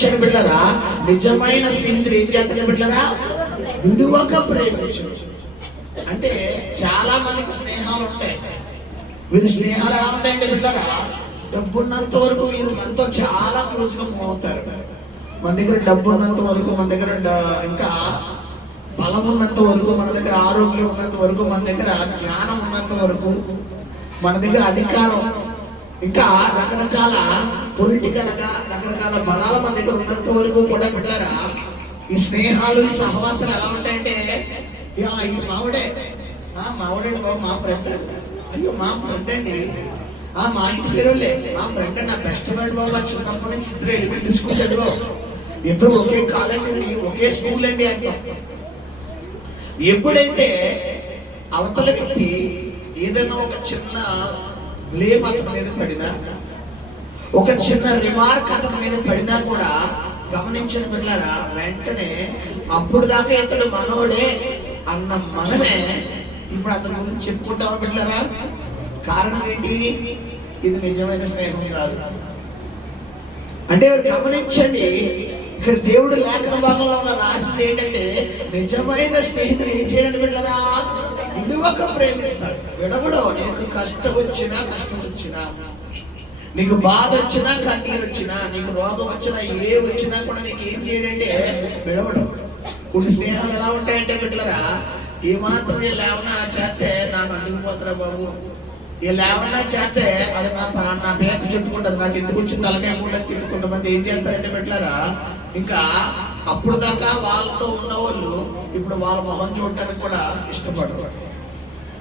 బిడ్డరా, నిజమైన స్నేహితుడు ఏం చేస్తాడు బిడ్డరా? విడువక ప్రేమించు. అంటే చాలా మందికి స్నేహాలు ఉంటాయి. వీరి స్నేహాలు ఎలా ఉంటాయంటే బిడ్డరా, డబ్బున్నంత వరకు వీరు మనతో చాలా క్లోజ్గా మూవ్ అవుతారు. మన దగ్గర డబ్బు ఉన్నంత వరకు, మన దగ్గర ఇంకా బలం ఉన్నంత వరకు, మన దగ్గర ఆరోగ్యం ఉన్నంత వరకు, మన దగ్గర జ్ఞానం ఉన్నంత వరకు, మన దగ్గర అధికారం, ఇంకా రకరకాల పొలిటికల్ గా రకరకాల బలాల మన దగ్గర ఉన్నంత వరకు కూడా బిడ్డరా, ఈ స్నేహాలు ఈ సహవాసాలు ఎలా ఉంటాయంటే, మావిడే మావిడండి బాబు, మా ఫ్రెండ్, అయ్యో మా ఫ్రెండ్ అండి, మా ఇంటి పేరులే, మా ఫ్రెండ్ నా బెస్ట్ ఫ్రెండ్ బాబు, చిన్నప్పటి నుంచి ఇద్దరు ఎలిమెంటరీ స్కూల్ చదివావు, ఇద్దరు ఒకే కాలేజ్ అండి, ఒకే స్కూల్ అండి అంటాం. ఎప్పుడైతే అవతల వ్యక్తి ఏదైనా ఒక చిన్న బ్లేమ్ అతని మీద పడినా, ఒక చిన్న రిమార్క్ అతని మీద పడినా కూడా గమనించిన బిడ్డలారా, వెంటనే అప్పుడు దాకా ఇతడు మనోడే అన్న మనమే ఇప్పుడు అతని గురించి చెప్పుకుంటామా బిడ్డలారా? కారణం ఏంటి? ఇది నిజమైన స్నేహం కాదు. అంటే గమనించండి, ఇక్కడ దేవుడు లేఖన భాగంలో ఉన్న రాసింది ఏంటంటే, నిజమైన స్నేహితుడు ఏం చేయండి బిడ్డలారా? విడువక ప్రేమిస్తాడు. విడవడు. నీకు కష్టం వచ్చినా, నీకు బాధ వచ్చినా, కన్నీరు వచ్చినా, నీకు రోగం వచ్చినా, ఏ వచ్చినా కూడా నీకు ఏం చేయడంటే విడవడు. కొన్ని స్నేహాలు ఎలా ఉంటాయంటే బిడ్డలారా, ఏమాత్రం లేవనా చేస్తే నాకు అంటుకుపోతారా బాబు, ఈ లేవనా చేస్తే అది నా పేక చుట్టుకుంటుంది, నాకు ఎందుకు వచ్చింది తలకాయ కూడా తిట్టు. కొంతమంది ఏం చేస్తారంటే బిడ్డలారా, ఇంకా అప్పుడు దాకా వాళ్ళతో ఉన్న వాళ్ళు ఇప్పుడు వాళ్ళ మొహం చూడటానికి కూడా ఇష్టపడరు.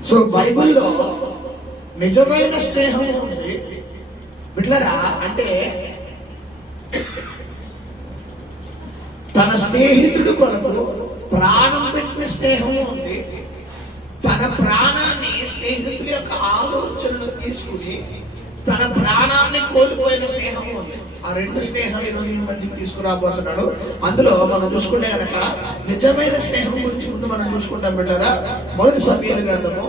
సో బైబిల్లో నిజమైన స్నేహం ఉంది బిడ్డలారా. అంటే తన స్నేహితుడు కొరకు ప్రాణం పెట్టిన స్నేహం ఉంది. తన ప్రాణాన్ని స్నేహితుడి యొక్క ఆలోచనలు తీసుకుని తన ప్రాణాన్ని కోల్పోయిన స్నేహం ఉంది. ఆ రెండు స్నేహాలు ఈరోజు ఈ మధ్యకి తీసుకురాబోతున్నాడు. అందులో మనం చూసుకుంటే కనుక నిజమైన స్నేహం గురించి ముందు మనం చూసుకుంటాం బిడ్డారా. మొదటి సమూయేలు గ్రంథము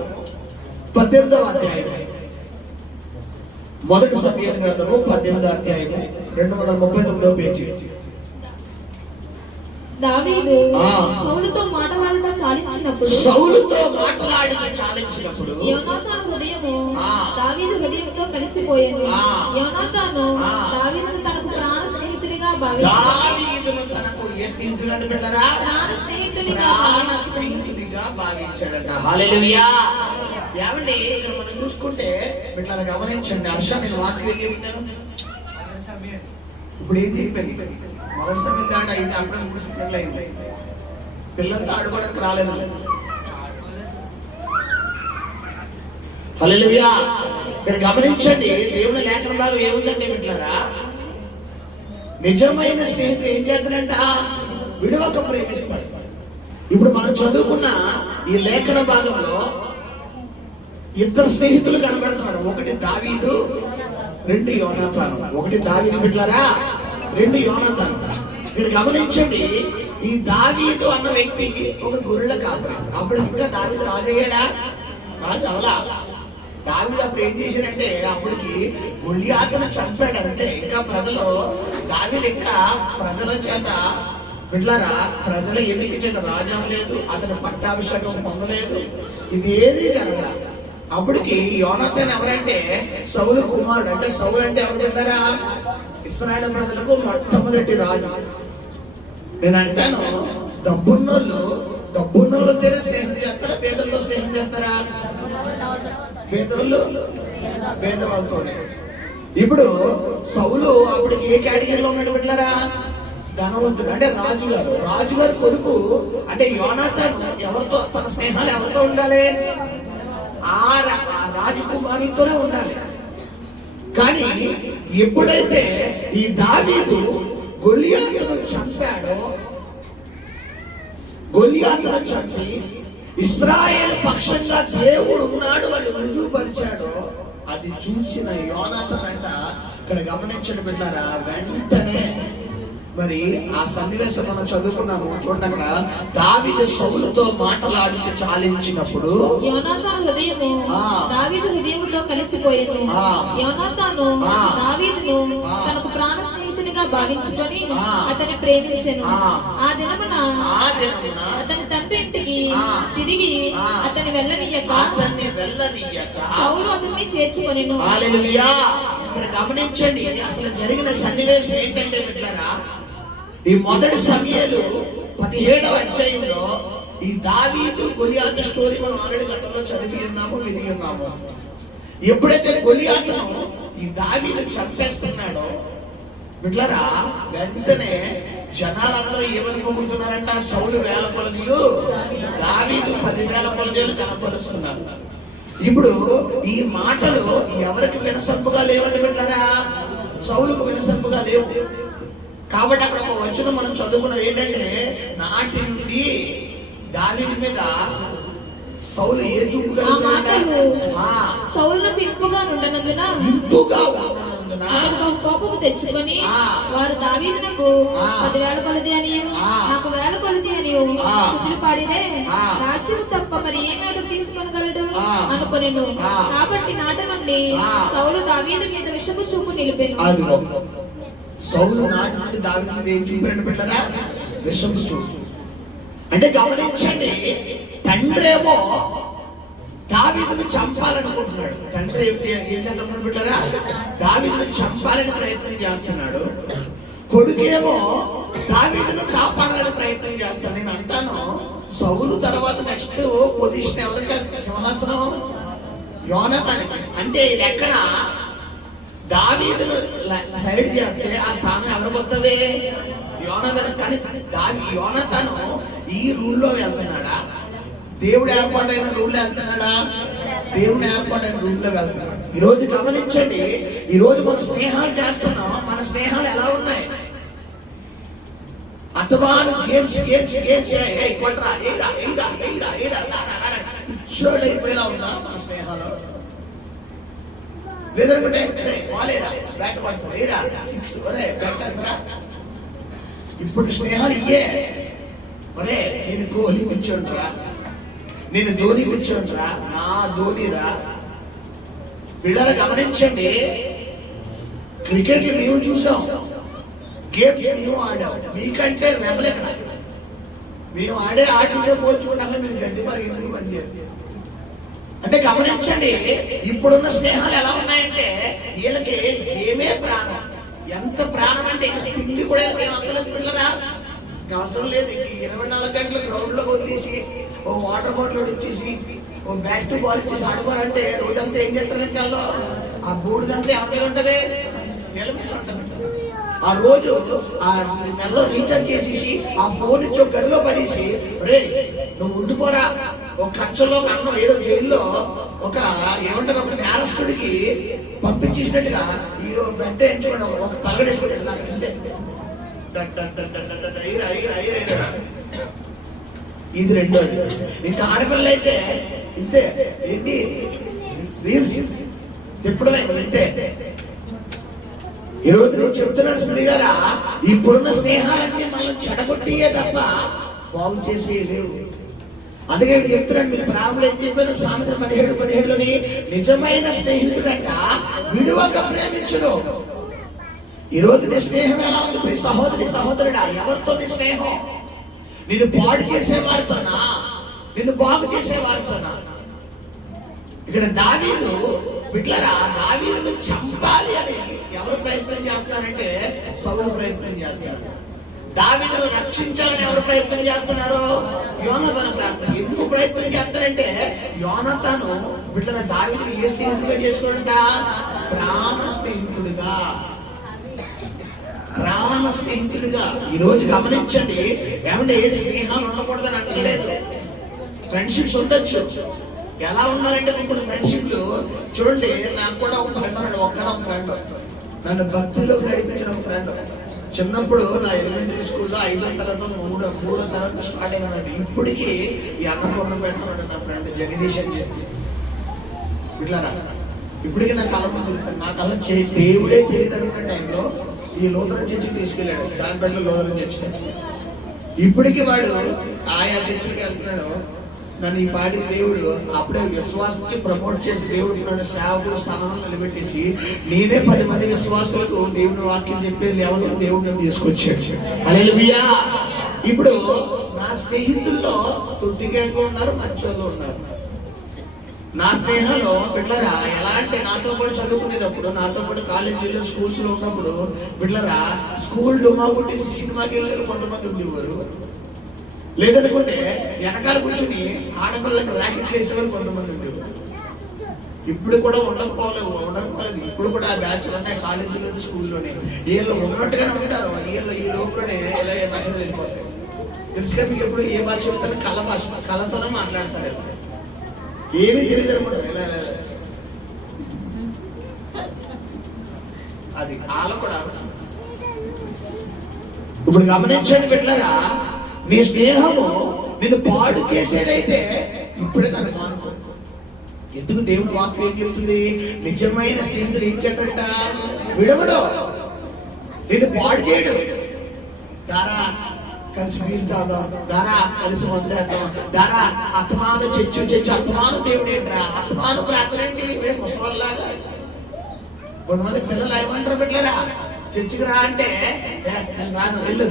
18వ అధ్యాయం, మొదటి సమూయేలు గ్రంథము 18వ అధ్యాయము 239వ పేజీ. దావీదు సౌలుతో మాటలాడట చాలించినప్పుడు యోనాతాను హృదయము దావీదు హృదయంతో కలిసిపోయింది. యోనాతాను దావీదును తనకు ప్రాణ స్నేహితుడిగా భావించాడట. హల్లెలూయా. ఏమండి, ఇక్కడ మనం చూసుకుంటే బిడ్డలారా గమనించండి. హర్ష, నేను వాక్యం చెప్తాను. ఇప్పుడు ఏం చెప్పాను? మొదటి సమయం దాడి అయింది, అప్పుడు 3 సెకండ్లు అయింది. పిల్లలతో ఆడుకోవడానికి రాలేదు. హల్లెలూయా. ఇక్కడ గమనించండి, దేవుని లేఖన భాగం ఏముందంటే బిడ్డలారా, నిజమైన స్నేహితుడు ఏం చేస్తాడంట? విడువక ప్రేమిస్తాడు. ఇప్పుడు మనం చదువుకున్న ఈ లేఖన భాగంలో ఇద్దరు స్నేహితులు కనబడుతున్నారు. ఒకటి దావీదు, 2 యోనాతాను. ఒకటి దావీదు బిడ్డలారా, 2 యోనాతాను. ఇక్కడ గమనించండి, ఈ దావీదు అన్న వ్యక్తి ఒక గొర్రెల కాపరి. అప్పుడు ఇంకా దావీదు రాజు అయ్యాడా? రాజు అవలా. దావీదు అప్పుడు ఏం చేశాడంటే, అప్పటికి గొలియాతును చంపాడు అంతే. ఇంకా ప్రజలు దావీదు ఇంకా ప్రజల చేత బిడ్డలారా, ప్రజల ఎన్నిక చేత రాజా లేదు, అతను పట్టాభిషేకం పొందలేదు, ఇదేది జరగల. అప్పటికి యోనాతాను ఎవరంటే సౌలు కుమారుడు. అంటే సౌలు అంటే ఎవరు బిడ్డలారా? ఇశ్రాయేలు ప్రజలకు మొట్టమొదటి రాజు. నేను అంటాను, డబ్బున్నోళ్ళతో స్నేహం చేస్తారా, పేదలతో స్నేహం చేస్తారా? పేదవాళ్ళతోనే. ఇప్పుడు సౌలు అప్పటికి ఏ కేటగిరీలో ఉన్నాడు బిడ్డలారా? ధనవంతుడు. అంటే రాజుగారు కొడుకు. అంటే యోనాతాను ఎవరితో తన స్నేహాలు ఎవరితో ఉండాలి? ఆ రాజకుమారులతోనే ఉండాలి. కానీ ఎప్పుడైతే ఈ దావీదు గొలియాతును చంపి ఇశ్రాయేలు పక్షంగా దేవుడు ఉన్నాడు అని రుజువుపరిచాడో, అది చూసిన యోనాతాను అంట, ఇక్కడ గమనించండి బిడ్డారా, వెంటనే మరి ఆ సన్నివేశం మనం చదువుకున్నాము. చూడండి, అక్కడ దావీదు సౌలుతో మాటలాడుతూ చాలించినప్పుడు యోనాతాను హృదయము దావీదు హృదయముతో కలిసిపోయింది. యోనాతాను దావీదును తనకు ప్రాణ స్నేహితునిగా స్నేహితునిగా భావించుకొని ఆ. అతన్ని ప్రేమించెను. ఆ. ఆ దినమున అతని తండ్రి ఇంటికి తిరిగి అతన్ని వెళ్ళనీయక సౌలు అతన్ని చేర్చుకొనెను. హల్లెలూయా. ఇక్కడ గమనించండి, అసలు జరిగిన సన్నివేశం ఏంటంటే మిత్రులారా, ఈ మొదటి సమయాలు 17వ అధ్యాయంలో ఈ దావీదు గొలియాతు స్టోరీ మనం ఆల్రెడీ గతంలో చదివి ఉన్నాము, విని ఉన్నాము. ఎప్పుడైతే గొలియాతును ఈ దావీదు చంపేస్తున్నాడో మిత్రులారా, వెంటనే జనాలందరూ ఏమనుకుంటున్నారంట, సౌలు 1000 కొలదియు దావీదు 10,000 కొలదీలు కనపరుస్తున్నారు. ఇప్పుడు ఈ మాటలు ఎవరికి వినసొంపుగా లేవండి మిత్రులారా, సౌలుకు వినసొంపుగా లేవు. కాబట్టి అక్కడ ఒక వచనం మనం చదువుకున్నాం ఏంటంటే, నాటి నుండి దావీదు మీద సౌలు ఏ చూపు సౌలులకు ఇంపుగా ఉండనందున కోపము తెచ్చుకొని వారు దావీదునకు 10,000 కొలది అని నాకు 1000 కొలది అని స్తుతులు పాడినే, రాజ్యం తప్ప మరి ఏ మేలు తీసుకొనగలడు అనుకొనెను. కాబట్టి నాట నుండి సౌలు దావీదు మీద విషపు చూపు నిలిపెను. సౌలు నాటి నుండి దావీదు మీద ఏం చూపాడు బిడ్డరా? విషపు చూపు. అంటే గమనించండి, తండ్రేమో దావీదును చంపాలనుకుంటున్నాడు. తండ్రి ఏం చేద్దామని బిడ్డరా? దావీదును చంపాలని ప్రయత్నం చేస్తున్నాడు. కొడుకేమో దావీదును కాపాడాలని ప్రయత్నం చేస్తాడు. నేను అంటాను, సౌలు తర్వాత నెక్స్ట్ పొజిషన్ ఎవరికి? సింహాసనం యోనాతానుకి. అంటే ఇది ఎక్కడ దావీదును సైడ్ చేస్తే ఆ స్థానం ఎవరికి వస్తుంది? యోనాతాను. కానీ యోనాతాను ఈ రూల్లో వెళ్తున్నాడా? దేవుడు ఏర్పాటైన రూల్లో వెళ్తున్నాడా? దేవుడు ఏర్పాటైన రూల్లో వెళ్తున్నాడు. ఈ రోజు గమనించండి, ఈ రోజు మనం స్నేహాలు చేస్తున్నాం. మన స్నేహాలు ఎలా ఉన్నాయి? అతవాను గేమ్స్ గేమ్స్ గేమ్స్ కొట్రా అయిపోయేలా ఉందా మన స్నేహాలు? లేదనుకుంటే వాలేరా బ్యాట్ పడతారా? ఇప్పుడు స్నేహాలు ఇయ్యే. ఒరే నేను కోహ్లీ వచ్చాడురా, నేను ధోని వచ్చాడురా, నా ధోనిరా. పిల్లలు గమనించండి, క్రికెట్ మేము చూసాం, గేమ్స్ మేము ఆడాం. మీకంటే రెబల్ ఎక్కడ? మేము ఆడే ఆటలతో పోల్చుకుంటామని మీరు గడ్డి మరి ఎందుకు పనిచేయాలి? అంటే గమనించండి, ఇప్పుడున్న స్నేహాలు ఎలా ఉన్నాయంటే వీళ్ళకి ఏమే ప్రాణం. ఎంత ప్రాణం అంటే తిండి కూడా అక్కలేదు పిల్లరా. అవసరం లేదు, 24 గంటలు గ్రౌండ్ లో వదిలేసి ఓ వాటర్ బాటిల్ ఇచ్చేసి ఓ బ్యాట్ టు బాల్ ఇచ్చేసి ఆడుకోవాలంటే రోజంతా ఏం చేస్తారంటే వాళ్ళు ఆ బూడిదంతా ఎవరి ఉంటది? నెల మీద ఉంటుంది. ఆ రోజు ఆ నెలలో రీఛార్జ్ చేసేసి ఆ ఫోన్ ఇచ్చి ఒక గదిలో పడేసి, రే నువ్వు ఉండిపోరా, ఒక ఖర్చులో అన్నం ఏదో జైల్లో ఒక ఏమంటారు ఒక నేరస్తుడికి పంపించేసినట్టుగా ఈ బెడ్డ ఎంచుకోండి, ఒక తలగడ ఎక్కుంటాడు. నాకు ఇంతే ఇది రెండోది. ఇంకా ఆడపిల్లలు అయితే ఇంతే, ఏంటి రీల్స్ తిప్పడమే ఇంతే. ఈ రోజు నేను చెప్తున్నాను స్త్రీగారా, ఇప్పుడున్న స్నేహాలన్నీ మళ్ళీ చెడగొట్టియే తప్ప బాగు చేసే లేవు. అందుకే చెప్తున్నాను, మీకు ప్రారంభంలో ఏం చెప్పాను? సామెత 17:17లోని నిజమైన స్నేహితుడంట విడువక ప్రేమించును. ఈ రోజు నీ స్నేహం ఎలా ఉంది? మీ సహోదరి సహోదరుడా, ఎవరితో నీ స్నేహం? నిన్ను పాడు చేసే వారితోనా, నిన్ను బాగు చేసే వారితోనా? ఇక్కడ దావీదు బిడ్డలారా, దావీదును చంపాలి అని ఎవరు ప్రయత్నం చేస్తారంటే సౌలు ప్రయత్నం చేస్తారు. దావీదును రక్షించాలని ఎవరు ప్రయత్నం చేస్తున్నారు? యోనాతాను ప్రయత్నం. ఎందుకు ప్రయత్నం చేస్తారంటే యోనాతాను బిడ్డల దావీదుని ఏ స్నేహితుడిగా చేసుకోవాలంట? ప్రాణ స్నేహితుడిగా. ప్రాణ స్నేహితుడిగా. ఈ రోజు గమనించండి, ఏమంటే ఏ స్నేహాలు ఉండకూడదని అంటలేదు. ఫ్రెండ్షిప్స్ ఉండొచ్చు. ఎలా ఉండాలంటే ఇప్పుడు ఫ్రెండ్షిప్లు చూడండి, నాకు కూడా ఒక ఫ్రెండ్ ఉన్నాడు, ఒక ఫ్రెండ్ నన్ను భక్తుల్లోకి నడిపించిన ఒక ఫ్రెండ్. చిన్నప్పుడు నా ఎలిమెంటరీ స్కూల్లో 5వ తరగతి 3వ తరగతి స్టార్ట్ అయినాడు. ఇప్పటికీ ఈ అన్నపూర్ణ పెట్టినాడు నా ఫ్రెండ్ జగదీష్ అని చెప్పి. ఇట్లారా ఇప్పటికీ నా కళ్ళ ముందు నా కళ్ళ దేవుడే తెలియదు అనుకునే టైంలో ఈ లూథరన్ చర్చికి తీసుకెళ్ళాడు, జాన్పేటలో లూథరన్ చర్చికి. ఇప్పటికీ వాడు ఆయా చర్చికి వెళ్తున్నాడు. నన్ను ఈ పాటి దేవుడు అప్పుడే విశ్వాసించి ప్రమోట్ చేసి దేవుడు నన్ను సేవకుడు స్థానంలో నిలబెట్టేసి నేనే 10 మంది విశ్వాసులకు దేవుని వాక్యం చెప్పేది ఎవరు దేవుడు నన్ను తీసుకొచ్చాడు. హల్లెలూయా. ఇప్పుడు నా స్నేహితుల్లో తుట్టిగా ఉన్నారు, మంచోళ్ళు ఉన్నారు. నా స్నేహంలో బిడ్డరా ఎలా అంటే నాతో పాటు చదువుకునేటప్పుడు, నాతో పాటు కాలేజీలో స్కూల్స్ లో ఉన్నప్పుడు బిడ్డరా స్కూల్ డుమా కొట్టేసి సినిమాకి వెళ్ళారు కొంతమంది ఉండేవారు. లేదనుకుంటే వెనకాల కూర్చుని ఆడపిల్లకి ర్యాకెట్లు వేసేవారు కొంతమంది ఉండేవారు. ఇప్పుడు కూడా ఉండకపోలేదు. ఇప్పుడు కూడా ఆ బ్యాచ్ ఉన్నాయి కాలేజీలోనే స్కూల్లోనే. వీళ్ళు ఉన్నట్టుగానే ఉంటారు. వీళ్ళు ఈ లోపలనే ఎలా మెసేజ్ వెళ్ళిపోతాయి. తెలుసుగా మీకు ఎప్పుడు ఏ భాష చెప్తారు? కళ్ళ భాష, కళ్ళతోనే మాట్లాడతారు. ఏమీ తెలియదు అనుకుంటారు. ఇలా అది వాళ్ళ కూడా. ఇప్పుడు గమనించండి బిడ్డలారా, నీ స్నేహము నిన్ను పాడు చేసేదైతే ఇప్పుడే తనకు అనుకో. ఎందుకు దేవుని వాక్యం ఏం చెప్తుంది? నిజమైన స్నేహితుడు ఏం చేస్తాడట? విడవడు, నిన్ను పాడు చేయడు. దారా కలిసి మీరు తాగుదాం, దారా కలిసి వందేద్దాం, దారా అత్తమాను చెచ్చు అత్తమాను దేవుడు ఏంట్రా, అత్తమాను ప్రార్థన ఏంటి? ముసవల్లాగా కొంతమంది పిల్లలు ఏమంటారు బిడ్డలారా, చర్చికి రా అంటే నేను రాను, వెళ్ళు,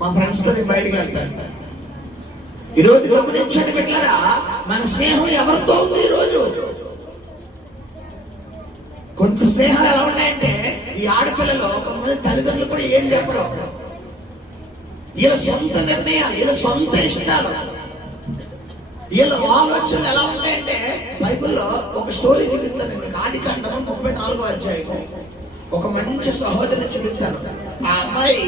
మా ఫ్రెండ్స్ తో నేను బయటికి వెళ్తాను. ఈరోజు గమనించండి బిడ్డలారా, మన స్నేహం ఎవరితో ఉంది? ఈరోజు కొంత స్నేహాలు ఎలా ఉన్నాయంటే, ఈ ఆడపిల్లలు కొంతమంది తల్లిదండ్రులు కూడా ఏం చెప్పరు. వీళ్ళ సొంత నిర్ణయాలు, వీళ్ళ సొంత ఇష్టాలు, వీళ్ళ ఆలోచనలు ఎలా ఉంటాయంటే, బైబిల్లో ఒక స్టోరీ చూపిస్తాను నేను. ఆదికాండము 34వ అధ్యాయము ఒక మంచి సహోదరుని చూపిస్తాను. ఆ అమ్మాయి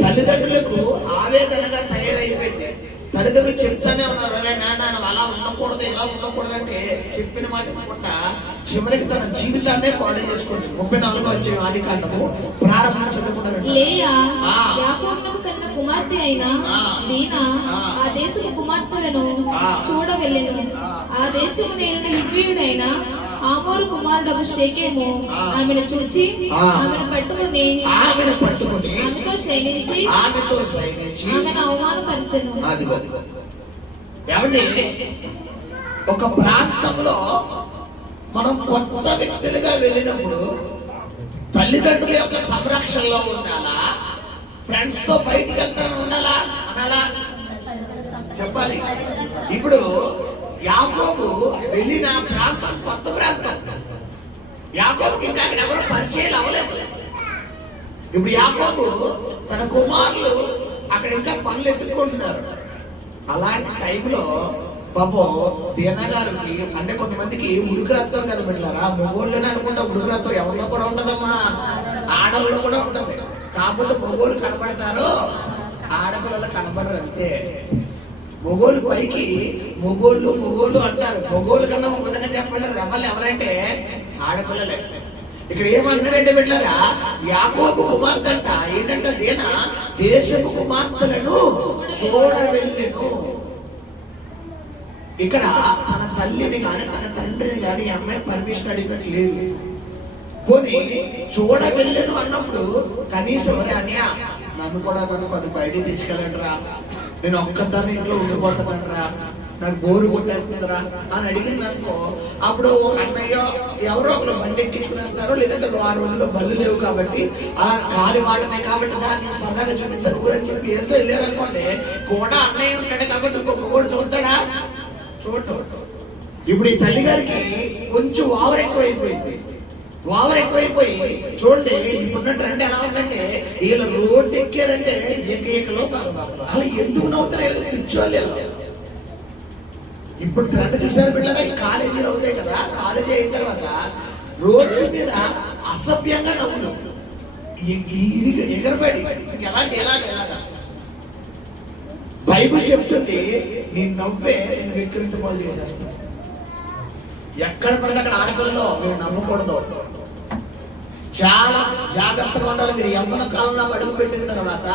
తల్లిదండ్రులకు ఆవేదనగా తయారైపోయింది. తల్లిదండ్రులు చెప్తానే ఉన్నారు, అరే నాన్న అలా ఉండకూడదు, ఇలా ఉండకూడదు అంటే చెప్పిన మాట వినకుండా చివరికి తన జీవితాన్నే పాడు చేసుకుంది. 34వ అధ్యాయం ఆదికాండము ప్రారంభం చదువుకున్నారు. లేయా యాకోబునకు కన్న కుమార్తె అయిన దీనా ఆ దేశపు కుమార్తెలను చూడ వెళ్ళెను. ఆ దేశము నేలిన హివ్వీయుడైన ఆమోరు కుమారుడు షేకెము ఆమెను చూచి ఆమెను పట్టుకుని ఆమెతో శయనించి ఆమెను అవమానపరచెను. ఏమండి, ఒక ప్రాంతంలో మనం కొత్త వ్యక్తులుగా వెళ్ళినప్పుడు తల్లిదండ్రుల యొక్క సంరక్షణలో ఉండాలా, ఫ్రెండ్స్ తో బయటికి వెళ్తాను ఉండాలా అనాలా? చెప్పాలి. ఇప్పుడు యాకోబు వెళ్ళిన ప్రాంతం కొత్త ప్రాంతం. యాకోబుకి ఇంకా అక్కడ ఎవరు పరిచయాలు అవ్వలేదు. ఇప్పుడు యాకోబు తన కుమారులు అక్కడ ఇంకా పనులు ఎత్తుకుంటున్నారు. అలాంటి టైంలో పాపం దీనా గారికి అంటే కొంతమందికి ఉడుకు రక్తం కదా బిడ్డలారా, మొగోళ్ళనే అనుకుంటా. ఉడుకు రక్తం ఎవరిలో కూడా ఉండదమ్మా, ఆడల్లో కూడా ఉంటుంది. కాకపోతే మొగోళ్ళు కనబడతారు, ఆడపిల్లలు కనబడరు అంతే. మొగోళ్ళు పైకి మొగోళ్ళు అంటారు. మొగోళ్ళు కన్నా ఒక విధంగా చెప్పండి, రెమ్మలు ఎవరంటే ఆడపిల్లలే. ఇక్కడ ఏమంటాడంటే బిడ్డలారా, యాకోబు కుమార్తె అంట ఏంటంటే దీనా దేశపు కుమార్తెలను చూడ వెళ్ళెను. ఇక్కడ తన తల్లిని కానీ తన తండ్రిని కానీ అమ్మాయి పర్మిషన్ అడిగినట్టు లేదు. పోనీ చూడ వెళ్ళను అన్నప్పుడు కనీసం అన్యా నన్ను కొద్ది బయటికి తీసుకెళ్ళండిరా, నేను ఒక్కదాన్ని ఇంట్లో ఉండిపోతానరా, నాకు బోరు కొట్టేస్తుందిరా అని అడిగింది అనుకో, అప్పుడు ఒక అన్నయ్య ఎవరో ఒకరు బండి ఎక్కించుకుని వెళ్తారో, లేదంటే ఆ రోజుల్లో బళ్ళు లేవు కాబట్టి అలా కాలి మాటనే కాబట్టి దాన్ని సరదాగా చూపిస్తాను ఊరని చెప్పి ఏదో వెళ్ళారనుకోండి, కూడా అన్నయ్య ఉంటాడు కాబట్టి ఇంకొక కూడా చూస్తాడా? చూడటం. ఇప్పుడు ఈ తల్లి గారికి కొంచెం ఓవర్ ఎక్కువైపోయింది. ఓవర్ ఎక్కువైపోయి చూడండి, ఇప్పుడున్న ట్రెండ్ ఎలా ఉందంటే, వీళ్ళు రోడ్డు ఎక్కారంటే ఏకలో అలా ఎందుకు నవ్వుతారు పిచ్చోళ్ళు. ఇప్పుడు ట్రెండ్ చూసారు పిల్లలు, కాలేజీలు అవుతాయి కదా, కాలేజీ అయిన తర్వాత రోడ్డు మీద అసభ్యంగా నవ్వులు ఎగరబడి ఎలాగా బైబిల్ చెప్తుంది, నీ నవ్వే నేను వికృతపాలు చేసేస్తాను. ఎక్కడ పడితే అక్కడ ఆడపిల్లలో మీరు నవ్వకూడదు. చాలా జాగ్రత్తగా ఉండాలి. మీరు యవ్వన కాలంలో అడుగు పెట్టిన తర్వాత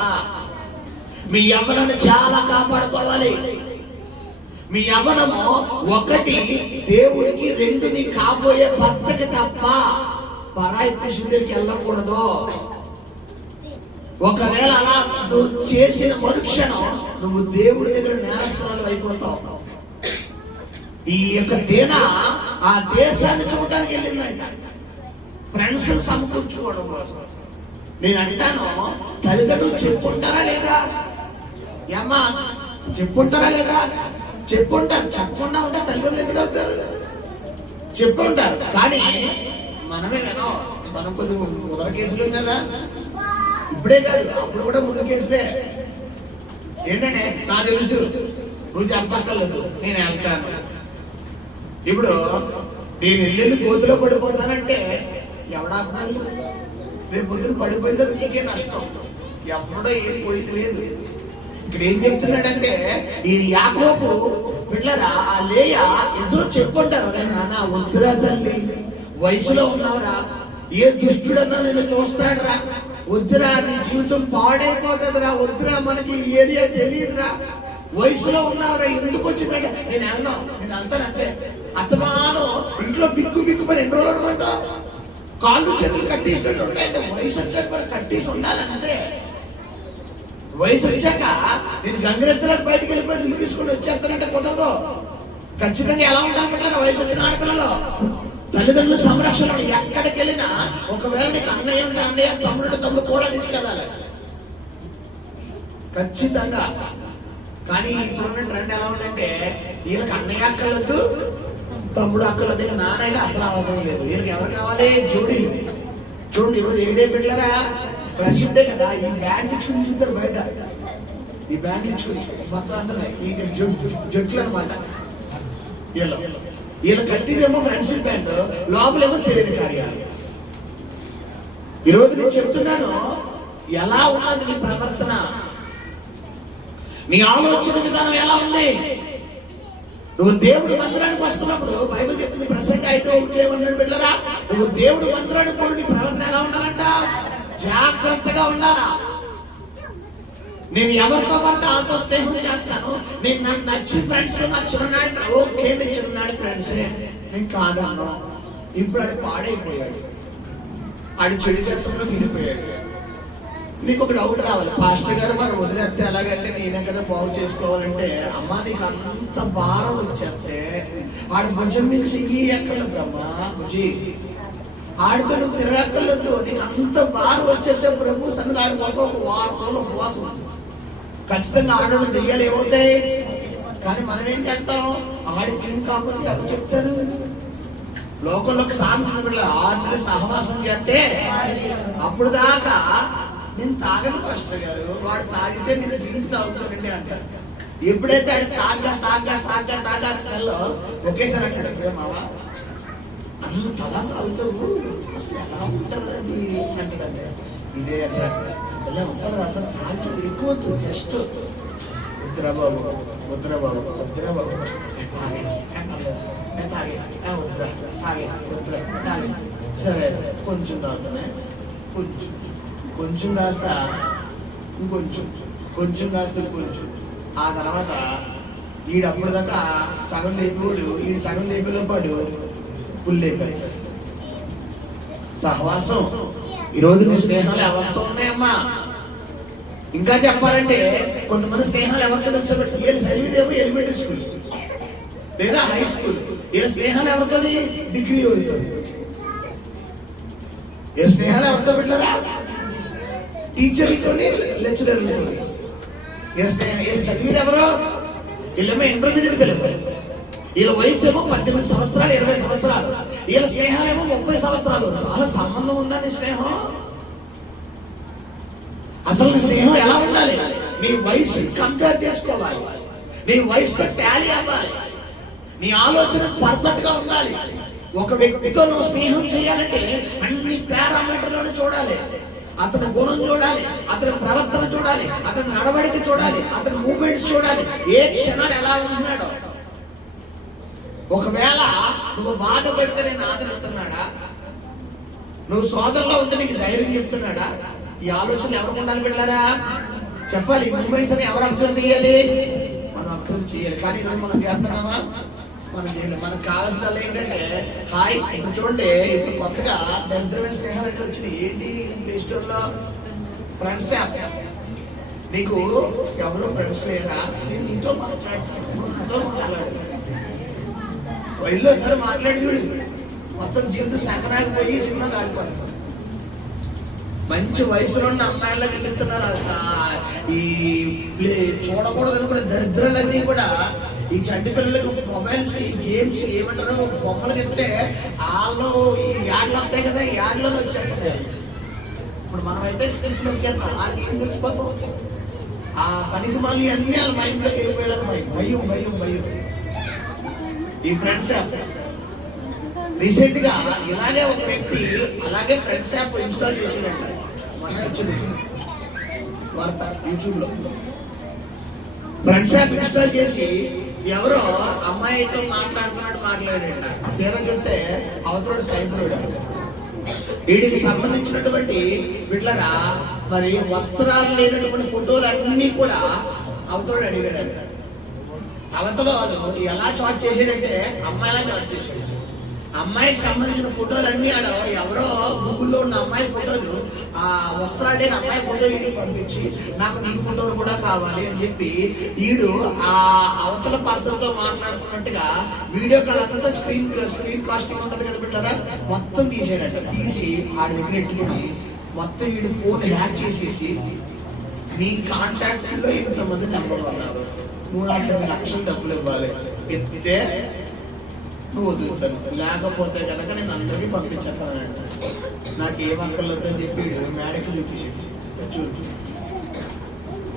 మీ యవ్వనాన్ని చాలా కాపాడుకోవాలి. మీ యవ్వనము 1 దేవుడికి, 2 నీ కాబోయే భర్తకి తప్ప పరాయి పురుషుడి దగ్గరికి వెళ్ళకూడదు. ఒకవేళ అలా నువ్వు చేసిన మరుక్షణం నువ్వు దేవుడి దగ్గర నేరస్తురాలు అయిపోతావు. ఈ యొక్క తేన ఆ దేశాన్ని చూడడానికి వెళ్ళిందంట, ఫ్రెండ్స్ సమకూర్చుకోవడం కోసం. నేను అంటాను, తల్లిదండ్రులు చెప్పుంటారా లేదా? ఏమ్మా చెప్పుంటారా లేదా? చెప్పుంటారు. చెప్పకుండా ఉంటే తల్లిదండ్రులు ఎందుకు అవుతారు? చెప్పుంటారు. కానీ మనమే వినో. మనం కొద్దిగా ముద్ర కేసులు కదా, ఇప్పుడే కాదు అప్పుడు కూడా ముద్ర కేసులే. ఏంటంటే నాకు తెలుసు, నువ్వు చెప్పక్కర్లేదు, నేను వెళ్తాను. ఇప్పుడు నేను వెళ్ళి గోతులో పడిపోతానంటే ఎవడాపడాలి? రేపు పొద్దున పడిపోయిందో నీకే నష్టం. ఎవడో ఏం పోయింది లేదు. ఇక్కడ ఏం చెప్తున్నాడంటే, ఈ యాకోబు పిల్లరా ఆ లేయ ఎదురు చెప్పుకుంటారు, నాన్న వద్దురా తల్లి, వయసులో ఉన్నావురా, ఏ దుష్టుడన్నా నేను చూస్తాడురా, వద్దురా నీ జీవితం పాడైపోతుందిరా, వద్దురా మనకి ఈ ఏరియా తెలియదురా, వయసులో ఉన్నావురా, ఎందుకు వచ్చిందంటే నేను వెళ్తాను అంతే. అత్తమాను ఇంట్లో బిక్కుపడి ఎన్ని రోజులు అనమాట, కాళ్ళు చేతులు కట్టేసినట్టు ఉంటాయి. వయసు వచ్చాక మరి కట్టేసి ఉండాలంతే. వయసు వచ్చాక నేను గంగరెత్తలకు బయటకు వెళ్ళిపోయి దులిపించుకుని వచ్చేస్తానంటే కుదరదు. ఖచ్చితంగా ఎలా ఉంటానంటారు వయసు వచ్చిన ఆడపిల్లలు? తల్లిదండ్రుల సంరక్షణ. ఎక్కడికి వెళ్ళినా ఒకవేళ నీకు అన్నయ్య ఉంటే అన్నయ్య, తమ్ముడు కూడా తీసుకెళ్ళాలి ఖచ్చితంగా. కానీ ఇప్పుడున్న ట్రెండ్ ఎలా ఉందంటే, వీళ్ళకి అన్నయ్య అక్కర్లేదు, తమ్ముడు అక్కర్లేదు, ఇక నాన్నైతే అసలు అవసరం లేదు. వీళ్ళకి ఎవరు కావాలి? జోడీలు. చూడండి ఇప్పుడు ఏడే పిల్లరా ప్రసిద్ధే కదా, ఈ బ్యాండ్ ఇచ్చుకుని తిరుగుతారు బయట. ఈ బ్యాండ్ ఇచ్చుకుని మొత్తం అందరూ ఈ జట్లు అనమాట. వీళ్ళ కట్టిదేమో ఫ్రెండ్షిప్ బ్యాండ్, లోపలేమో శరీర కార్యాలు. ఈరోజు నేను చెప్తున్నాను, ఎలా ఉన్నది నీ ప్రవర్తన, నీ ఆలోచన విధానం ఎలా ఉంది? నువ్వు దేవుడి మందిరానికి వస్తున్నప్పుడు బైబిల్ చెప్తుంది, ప్రసంగం 5:1 బిడ్డలారా, నువ్వు దేవుడి మందిరానికి పోయి నీ ప్రవర్తన ఎలా ఉండాలంట? జాగ్రత్తగా ఉండాలా. నేను ఎవరితో పడితే వాళ్ళతో స్నేహం చేస్తాను. నేను నాకు నచ్చిన ఫ్రెండ్స్, నా చిన్ననాడు ఓకే, నేను చిన్ననాడు ఫ్రెండ్సే, నేను కాదన్నా. ఇప్పుడు ఆడు పాడైపోయాడు, ఆడు చెడు చేస్తున్నా వెళ్ళిపోయాడు. నీకు ఒక డౌట్ రావాలి, పాస్టర్ గారు మరి వదిలేస్తే ఎలాగంటే నేనే కదా బాగు చేసుకోవాలంటే, అమ్మా నీకు అంత భారం వచ్చేస్తే ఆడు భుజం మీద చెయ్యి ఎక్కర్లేదమ్మా, భుజి ఆడితో నువ్వు తిరగక్కర్లేదు. నీకు అంత భారం వచ్చేస్తే ప్రభు సన్నిధి ఆడి కోసం ఒక వారం రోజులు ఉపవాసం ఉంది. ఖచ్చితంగా ఆడోళ్ళు దెయ్యాలు ఏమవుతాయి. కానీ మనం ఏం చేస్తాం? ఆడికి ఏం కాకపోతే ఎవరు చెప్తారు? లోకంలోకి సాంతం పిల్ల 6 నెలలు సహవాసం చేస్తే అప్పుడు దాకా నేను తాగను పాస్టర్ గారు, వాడు తాగితే నేను డ్రింక్ తాగుతానండి అంటారు. ఎప్పుడైతే ఆడి తాగా స్మెల్ ఒకేసారి అంటాడు, ప్రేమావా అంతలా తాగుతావు, అసలు ఎలా ఉంటుంది అది అంటాడంటే, ఇదే అంటారు ఎలా ఉంటుంది అసలు తాగుతుంది ఎక్కువ జస్ట్ వద్దురా బాబు వద్దురా తాగే సరే కొంచెం తాగుతానే, కొంచెం కాస్త ఇంకొంచెం కాస్త కొంచెం. ఆ తర్వాత ఈడప్పుడు దాకా సగం లేపివాడు, ఈడు సగం లేపిలో పాడు ఫుల్ లేపాడు. సహవాసం. ఈరోజు నీ స్నేహాలు ఎవరితో ఉన్నాయమ్మా? ఇంకా చెప్పాలంటే కొంతమంది స్నేహాలు ఎవరితో తెలుసు? వీళ్ళు చదివేదేమో ఎలిమెంటరీ స్కూల్ లేదా హై స్కూల్. వీళ్ళ స్నేహాలు ఎవరితో? డిగ్రీ వదులుతుంది. వీళ్ళ స్నేహాలు ఎవరితో పెట్టారా? టీచర్లతోని, లెక్చరర్లతోని. వీళ్ళు చదివేది ఎవరు? వీళ్ళేమో ఇంటర్మీడియట్ పిల్లలు. వీళ్ళ వయసు ఏమో 18 సంవత్సరాలు 20 సంవత్సరాలు. వీళ్ళ స్నేహాలేమో 30 సంవత్సరాలు. అసలు సంబంధం ఉందా నీ స్నేహం? అసలు నీ స్నేహం ఎలా ఉండాలి? నీ వయసు కంపేర్ చేసుకోవాలి, నీ వయసుతో టాలీ అవ్వాలి, నీ ఆలోచన పర్ఫెక్ట్ గా ఉండాలి. ఒక వ్యక్తితో నువ్వు స్నేహం చేయాలంటే అన్ని పారామీటర్లను చూడాలి. అతని గుణం చూడాలి, అతని ప్రవర్తన చూడాలి, అతని నడవడిక చూడాలి, అతని మూమెంట్స్ చూడాలి, ఏ క్షణాలు ఎలా ఉంటున్నాడో. ఒకవేళ నువ్వు బాధపడితే నేను ఆదరిస్తున్నాడా? నువ్వు సోదరులో ఉంటే నీకు ధైర్యం చెప్తున్నాడా? ఈ ఆలోచనలు ఎవరికి ఉండాలి బిడ్డలారా? చెప్పాలి. ఈ మూమెంట్స్ అని ఎవరు అబ్జర్వ్ చేయాలి? మనం అబ్జర్వ్ చేయాలి. కానీ ఈరోజు మనం చేస్తున్నామా? మనం చేయాలి. మనకు కావాల్సిన ఏంటంటే హాయ్. ఇప్పుడు చూడండి, ఇప్పుడు కొత్తగా దరిద్రమైన స్నేహాలు అంటే వచ్చినాయి. ఏంటి ప్లే స్టోర్ లో? Friends app. నీకు ఎవరు ఫ్రెండ్స్ లేరా? నేను నీతో మాట్లాడుతాను, నాతో మాట్లాడు. ఇల్లు సార్ మాట్లాడి చూడు, మొత్తం జీవితం సకనాగిపోయి సినిమా కాలిపోతుంది. మంచి వయసులో ఉన్న అమ్మాయిలకు ఎదుగుతున్నారు. ఈ చూడకూడదు అనుకునే దరిద్రాలన్నీ కూడా ఈ చంటి పిల్లలకు మొబైల్స్ కి గేమ్స్ ఏమంటారు బొమ్మలు చెప్తే వాళ్ళు ఈ యాడ్లు వస్తాయి కదా, ఈ యాడ్లోనే వచ్చాయి కదా. ఇప్పుడు మనమైతే స్క్రిప్ట్ నొక్కేస్తాం, వాళ్ళకి ఏం తెలిసిపోతాం. ఆ పనికి మళ్ళీ అన్ని వాళ్ళ మైండ్లోకి వెళ్ళిపోయేలాగా భయం భయం భయం. ఈ ఫ్రెండ్స్ యాప్ రీసెంట్ గా ఇలాగే ఒక వ్యక్తి అలాగే ఫ్రెండ్స్ యాప్ ఇన్స్టాల్ చేసేయండి. మన వచ్చింది వార్త యూట్యూబ్ లో. ఫ్రెండ్స్ యాప్ ఇన్స్టాల్ చేసి ఎవరో అమ్మాయితో మాట్లాడాడంట. తీరం చెప్తే అవతరుడు సైఫరుడు. వీడికి సంబంధించినటువంటి బిడ్డరా మరి వస్త్రాలు లేనటువంటి ఫోటోలు అన్ని కూడా అవతరుడు అడిగాడంట. అవతల వాళ్ళు ఎలా చాట్ చేసాడంటే అమ్మాయిలా చాట్ చేశాడు. అమ్మాయికి సంబంధించిన ఫోటోలు అన్ని ఆడ ఎవరో గూగుల్లో ఉన్న అమ్మాయి ఫోటోలు, ఆ వస్త్రాలు లేని అమ్మాయి ఫోటో వీడికి పంపించి నాకు నీ ఫోటోలు కూడా కావాలి అని చెప్పి వీడు ఆ అవతల పర్సన్ తో మాట్లాడుతున్నట్టుగా వీడియో కాల్ అంతా స్క్రీన్ కాస్టింగ్ ఉంటుంది కదా బిడ్డరా, మొత్తం తీసాడంట. తీసి ఆడి దగ్గర ఎట్టుకుని మొత్తం వీడు ఫోన్ హ్యాక్ చేసేసి నీ కాంటాక్ట్ లో ఇంతమంది నెంబర్లు ఉన్నారు, నువ్వు నాకు 2 లక్షలు డబ్బులు ఇవ్వాలి, ఎత్తితే నువ్వు వదులుతాను, లేకపోతే కనుక నేను అందరికీ పంపించేస్తానంట. నాకు ఏం అక్కర్లేదని చెప్పి మేడకి చూపించాడు.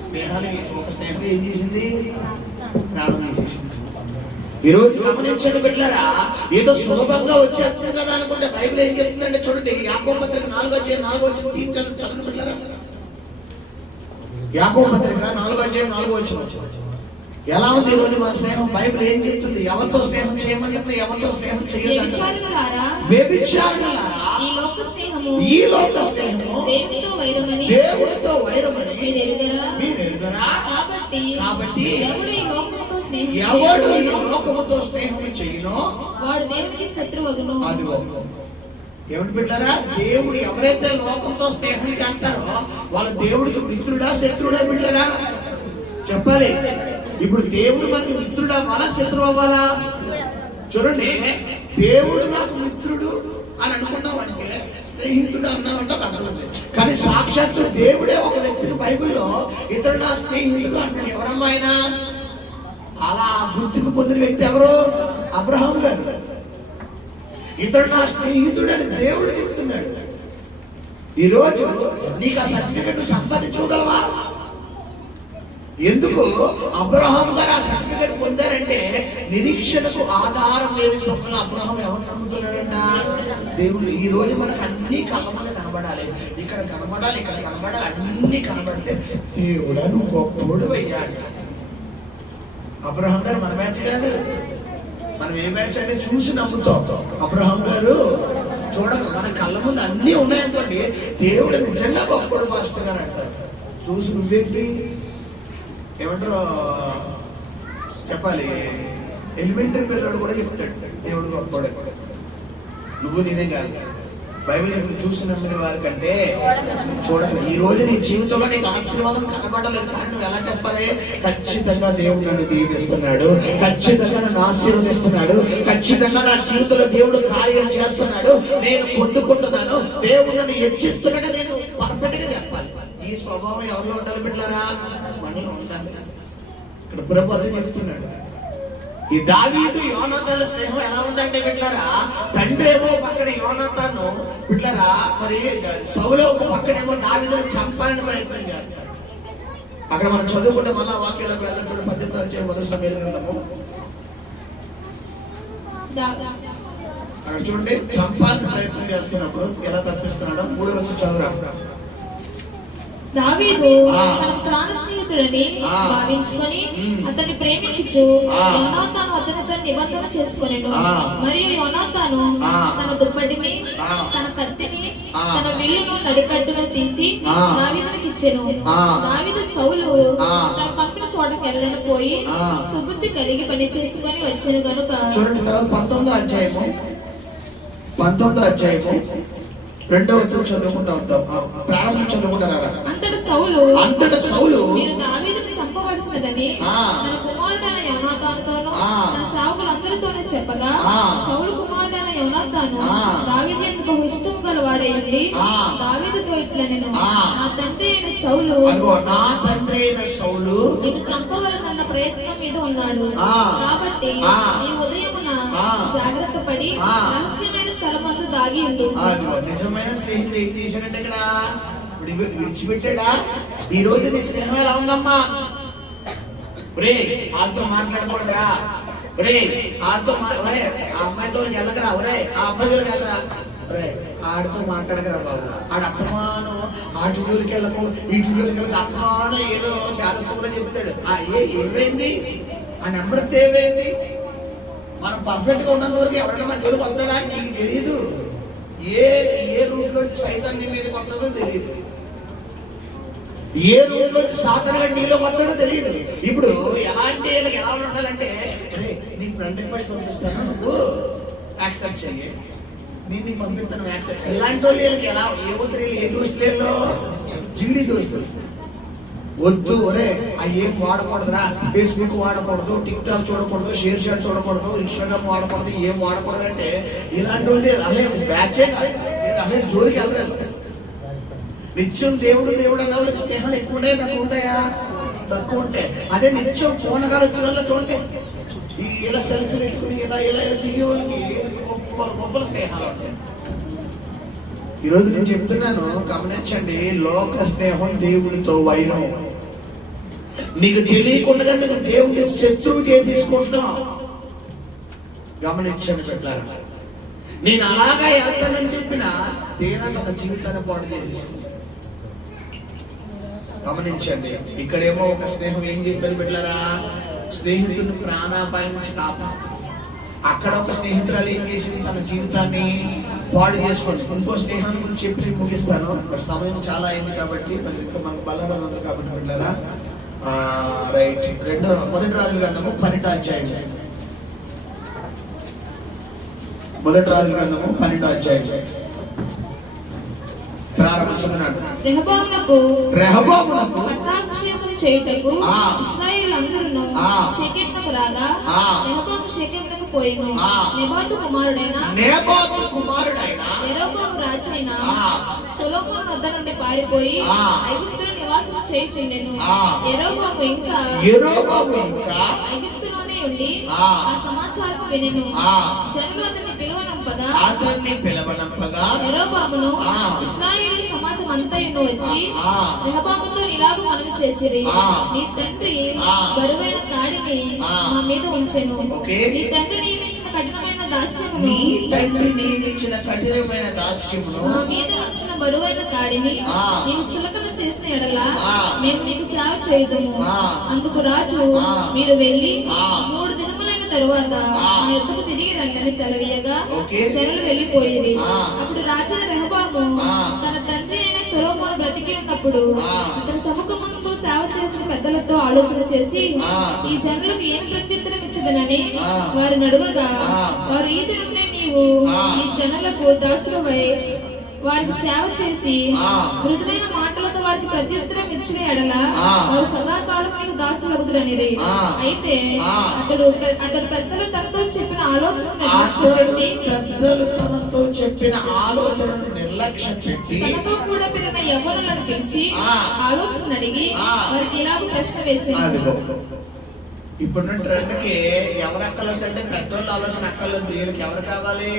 స్నేహాలు ఒక స్నేహం ఏం చేసింది, ప్రాణం తీసేసింది. ఈరోజు గమనించండి బిడ్డలారా, ఏదో సులభంగా వచ్చేస్తుంది కదా అనుకుంటే బైబిల్ ఏం చెప్తుందంటే చూడండి, యాకోబు పత్రిక 4:4 చదవండి బిడ్డలారా. యాకోబు పత్రిక 4:4 ఎలా ఉంది ఈ రోజు మన స్నేహం? బైబిల్ ఏం చెప్తుంది? ఎవరితో స్నేహం చేయమని చెప్తే ఎవరితో స్నేహం చేయొద్దు. వ్యభిచారులారా, ఈ లోక స్నేహము దేవుడితో వైరమని మీరు ఎరుగరా? కాబట్టి ఎవడు ఈ లోకముతో స్నేహం చేయనో వాడు దేవునికి శత్రువగును. అదిగో ఏమిటి బిడ్డారా, దేవుడు ఎవరైతే లోకంతో స్నేహం చేస్తారో వాళ్ళ దేవుడికి మిత్రుడా శత్రుడా బిడ్డారా చెప్పాలి. ఇప్పుడు దేవుడు మనకి మిత్రుడు అవ్వాలా శత్రువు అవ్వాలా? చూడండి, దేవుడు నాకు మిత్రుడు అని అనుకున్నామంటే, స్నేహితుడు అన్నామంటే అర్థం. కానీ సాక్షాత్తు దేవుడే ఒక వ్యక్తిని బైబిల్లో ఇతడు నా స్నేహితుడు అంటాడు. ఎవరమ్మా ఆయన? అలా గుర్తింపు పొందిన వ్యక్తి ఎవరు? అబ్రహాం గారు. ఇతడు నా స్నేహితుడు అని దేవుడు చెప్తున్నాడు. ఈరోజు నీకు ఆ సర్టిఫికెట్ సంపాదించుకోగలవా? ఎందుకు అబ్రహాం గారు ఆ సర్టిఫికేట్ పొందారంటే, నిరీక్షణకు ఆధారం లేని సమయంలో అబ్రహాం ఎవరు నమ్ముతున్నాడంట? దేవుడు. ఈ రోజు మనకు అన్ని కళ్ళ మీద కనబడాలి, ఇక్కడ కనబడాలి, ఇక్కడ కనబడాలి, అన్ని కనబడితే దేవుడా నువ్వు గొప్పడు అయ్యా అంట. అబ్రహాం గారు మన బ్యాచ్ కాదు, మనం ఏ బ్యాచ్ అంటే చూసి నమ్ముతాం. అబ్రహాం గారు చూడక మన కళ్ళ ముందు అన్ని ఉన్నాయనుకోండి, దేవుడు నిజంగా గొప్పడు మాస్టర్ గారు అంటారు. చూసి నువ్వేంటి ఏమంటారు చెప్పాలి. ఎలిమెంటరీ పిల్లడు కూడా చెప్తాడు దేవుడు గొప్పడు. నువ్వు నేనే కాదు, బైబిల్ చూసి నమ్మిన వారి కంటే చూడాలి. ఈ రోజు నీ జీవితంలో నీకు ఆశీర్వాదం కనబడలేదు, కానీ నువ్వు ఎలా చెప్పాలి? ఖచ్చితంగా దేవుడు నన్ను దీవిస్తున్నాడు, ఖచ్చితంగా నన్ను ఆశీర్వదిస్తున్నాడు, ఖచ్చితంగా నా జీవితంలో దేవుడు కార్యం చేస్తున్నాడు, నేను పొందుకుంటున్నాను, దేవుడు నన్ను హెచ్చిస్తున్నాడు, నేను పర్ఫెక్ట్ గా చెప్పాలి. ఈ స్వభావం ఎవరిలో ఉండాలి బిడ్డలారా? మనలో ఉండాలి. ఇక్కడ ప్రభు అదే చెప్తున్నాడు. ఈ దావీదు యోనాతాను స్నేహం ఎలా ఉందంటే బిడ్డలారా, తండ్రి ఏమో పక్కన యోనాతాను బిడ్డలారా, మరి సౌలు పక్కనేమో దావీదుని చంపాలని ప్రయత్నం చేస్తారు. అక్కడ మనం చదువుకుంటే మళ్ళా వాక్యాలకు వెళ్దాం. చూడండి 18వ అధ్యాయం మొదటి సమయాలు గ్రంథము. అక్కడ చూడండి, చంపాలని ప్రయత్నం చేస్తున్నప్పుడు ఎలా తప్పిస్తున్నాడో 3వ వచనం చదువురా. దావీదు తన ప్రాణ స్నేహితుడని భావించుకొని అతన్ని ప్రేమించు యోనాతాను అతనితో నిబంధన చేసుకొనెను. మరియు యోనాతాను తన దుప్పటిని, తన కత్తిని, తన విల్లును నడికట్టును తీసి దావీదునికి ఇచ్చెను. దావీదు సౌలు తన పంపిన చోటకి వెళ్ళని పోయి సుబుద్ధి కలిగి పని చేసుకొని వచ్చాను కనుక. చూడండి తర్వాత 19వ అధ్యాయము 2వ వచనం చదువుకుంటా ఉంటాం. ప్రారంభం చదువుకుంటారా? అంతట సౌలు మీరు దావీదుని చంపవలసినదని తన కుమారుడైన యోనాతానుతోనూ తన సేవకులందరితోనూ చెప్పి చెప్పగా ఆ. సౌలు కుమారుడైన యోనాతాను ఆ. దావీదు యందు బహు ఇష్టము గలవాడై ఉండి ఆ. దావీదుతో ఇట్లనెను, ఆ. నా తండ్రి అయిన సౌలు అదిగో నా తండ్రి అయిన సౌలు నిన్ను చంపవలనన్న ప్రయత్నం మీద ఉన్నాడు. ఆ. కాబట్టి ఆ. ఈ ఉదయమున ఆ. జాగ్రత్త పడి ఆ. రహస్యమైన స్థలమందు దాగి ఉండు. అదిగో నిజమైన స్నేహితుడు ఏం చేశాడంటే ఇక్కడ విడిచిపెట్టాడా? ఈ రోజు నీ స్నేహం ఎలా ఉందమ్మా? ఒరే వాళ్ళతో మాట్లాడకూడదురా, ఒరే వాళ్ళతో ఒరే ఆ అమ్మాయితో వెళ్ళకరా, ఒరే ఆ అబ్బాయితో వెళ్ళరా, ఒరే ఆడితో మాట్లాడకరా బాబు, ఆడ అత్తమానం ఆటి జోలికి వెళ్ళకు ఇటు జోలికి వెళ్ళకు, అత్తమానం ఏదో శాస్త్రంలో చెప్తాడు. ఏమైంది ఆ నెంబర్ ఏమైంది? మనం పర్ఫెక్ట్ గా ఉన్నంత వరకు ఎవరైనా మన జోలికి వస్తాడా నీకు తెలియదు. ఏ రూట్ లోంచి సైతం నీ మీదకి వస్తుందో తెలియదు, ఏ రూట్ లోంచి సాధారణంగా నీలోకి వస్తాడో తెలియదు. ఇప్పుడు ఎలాంటి ఎలా ఉండాలంటే, నీకు ఫ్రెండ్ రిక్వెస్ట్ పంపిస్తాను, నువ్వు యాక్సెప్ట్ చెయ్యి, నేను నీకు పంపిస్తాను యాక్సెప్ట్. ఇలాంటి వాళ్ళు వీళ్ళకి ఎలా ఏమవుతుంది? ఏ దోస్తులేలో జిడి దోస్తులు వద్దు. ఒరే ఏం వాడకూడదురా, ఫేస్బుక్ వాడకూడదు, టిక్ టాక్ చూడకూడదు, షేర్ చాట్ చూడకూడదు, ఇన్స్టాగ్రామ్ వాడకూడదు, ఏం వాడకూడదు అంటే ఇలాంటి వాళ్ళు అసలే బ్యాచే కాదు, అసలే జోలికి వెళ్ళలేదు. నిత్యం దేవుడు అన్న వాళ్ళకి స్నేహాలు ఎక్కువ ఉంటాయా తక్కువ ఉంటాయా? తక్కువ ఉంటాయి. అదే నిత్యం పూనగాలు వచ్చిన వల్ల చూడండి, ఇలా సెల్ఫీ పెట్టుకుని ఇలా దిగే వాళ్ళకి గొప్పల స్నేహాలు ఉంటాయి. ఈరోజు నేను చెప్తున్నాను, గమనించండి, లోక స్నేహం దేవుడితో వైరం. నీకు తెలియకుండా నువ్వు దేవుడి శత్రువు చేసుకుంటున్నావు. గమనించండి పెట్టారు. నేను అలాగా వెళ్తానని చెప్పిన దేన తన జీవితాన్ని పాటు చేసేసింది. గమనించండి, ఇక్కడేమో ఒక స్నేహం ఏం చెప్పారు పెట్టారా? స్నేహితుని ప్రాణాపాయం నుంచి కాపాడు. అక్కడ ఒక స్నేహితురాలు ఏం చేసింది? తన జీవితాన్ని పాడు చేసుకోండి. ఇంకో స్నేహాన్ని గురించి చెప్పి ముగిస్తాను, సమయం చాలా అయింది కాబట్టి, మరి ఇంకా మనకు బలరాలు ఉంది కాబట్టి వెళ్ళారా. రైట్, మొదటి రాజుల గ్రంథము 12వ అధ్యాయం. మొదటి రాజుల గ్రంథము 12వ అధ్యాయం ప్రారంభించుకున్నాడు. రెహబామునకు పట్టాభిషేకం చేయుటకు ఇశ్రాయేలులందరూ షెకెమునకు రాగా రెహబాము షెకెమునకు పోయెను. నెబాతు కుమారుడైన యెరోబాము రాజైన సొలొమోను వద్ద నుండి పారిపోయి ఐగుప్తులో నివాసం చేయుచుండెను. యెరోబాము ఇంకా ఐగుప్తులోనే ఉండి ఆ సమాచారం వినెను. జనులు అతన్ని పిలువనంపగా యెరోబామును ఇశ్రాయేలు సమాజం అంతయును వచ్చి రెహబాముతో ఇలాగ మనవి చేసిరి, నీ తండ్రి బరువైన కాడిని మా మీద ఉంచెను. నీ తండ్రి నియమించిన కఠినమైన దాస్యమును మా మీద ఉంచిన బరువైన కాడిని నీవు చులకన చేసిన ఎడల మేము నీకు సేవ చేయుదుము. అందుకు రాజు, మీరు వెళ్ళి 3 దినములైన తరువాత నా యొద్దకు తిరిగి రండి అని సెలవీయగా జనులు వెళ్ళిపోయిరి. అప్పుడు రాజైన రెహబాము తన తండ్రి అయిన సొలొమోను బ్రతికి ఉన్నప్పుడు అతని సముఖమునకు సేవ చేసిన పెద్దలతో ఆలోచన చేసి, ఈ జనులకు ఏం ప్రత్యుత్తరం ఇచ్చదనని వారిని అడుగగా, వారు ఈ దినమునే నీవు ఈ జనులకు దాసులవై వారికి సేవ చేసి మృదువైన మాటలతో వారికి ప్రత్యుత్తరం ఇచ్చిన ఎడల వారు సదాకాలం నీకు దాసులగుదురనిరి. అయితే అతడు పెద్దలు తనతో చెప్పిన నిర్లక్ష్యం పెట్టి తనతో కూడా పెరిగిన యవ్వనులను పిలిచి ఆలోచన అడిగి వారికి ఇలాగ ప్రశ్న వేసింది. ఇప్పుడు ట్రెండ్కి ఎవరు అక్కర్లేదంటే పెద్దోళ్ళు ఆలోచన అక్కర్లేదు. వీళ్ళకి ఎవరు కావాలి?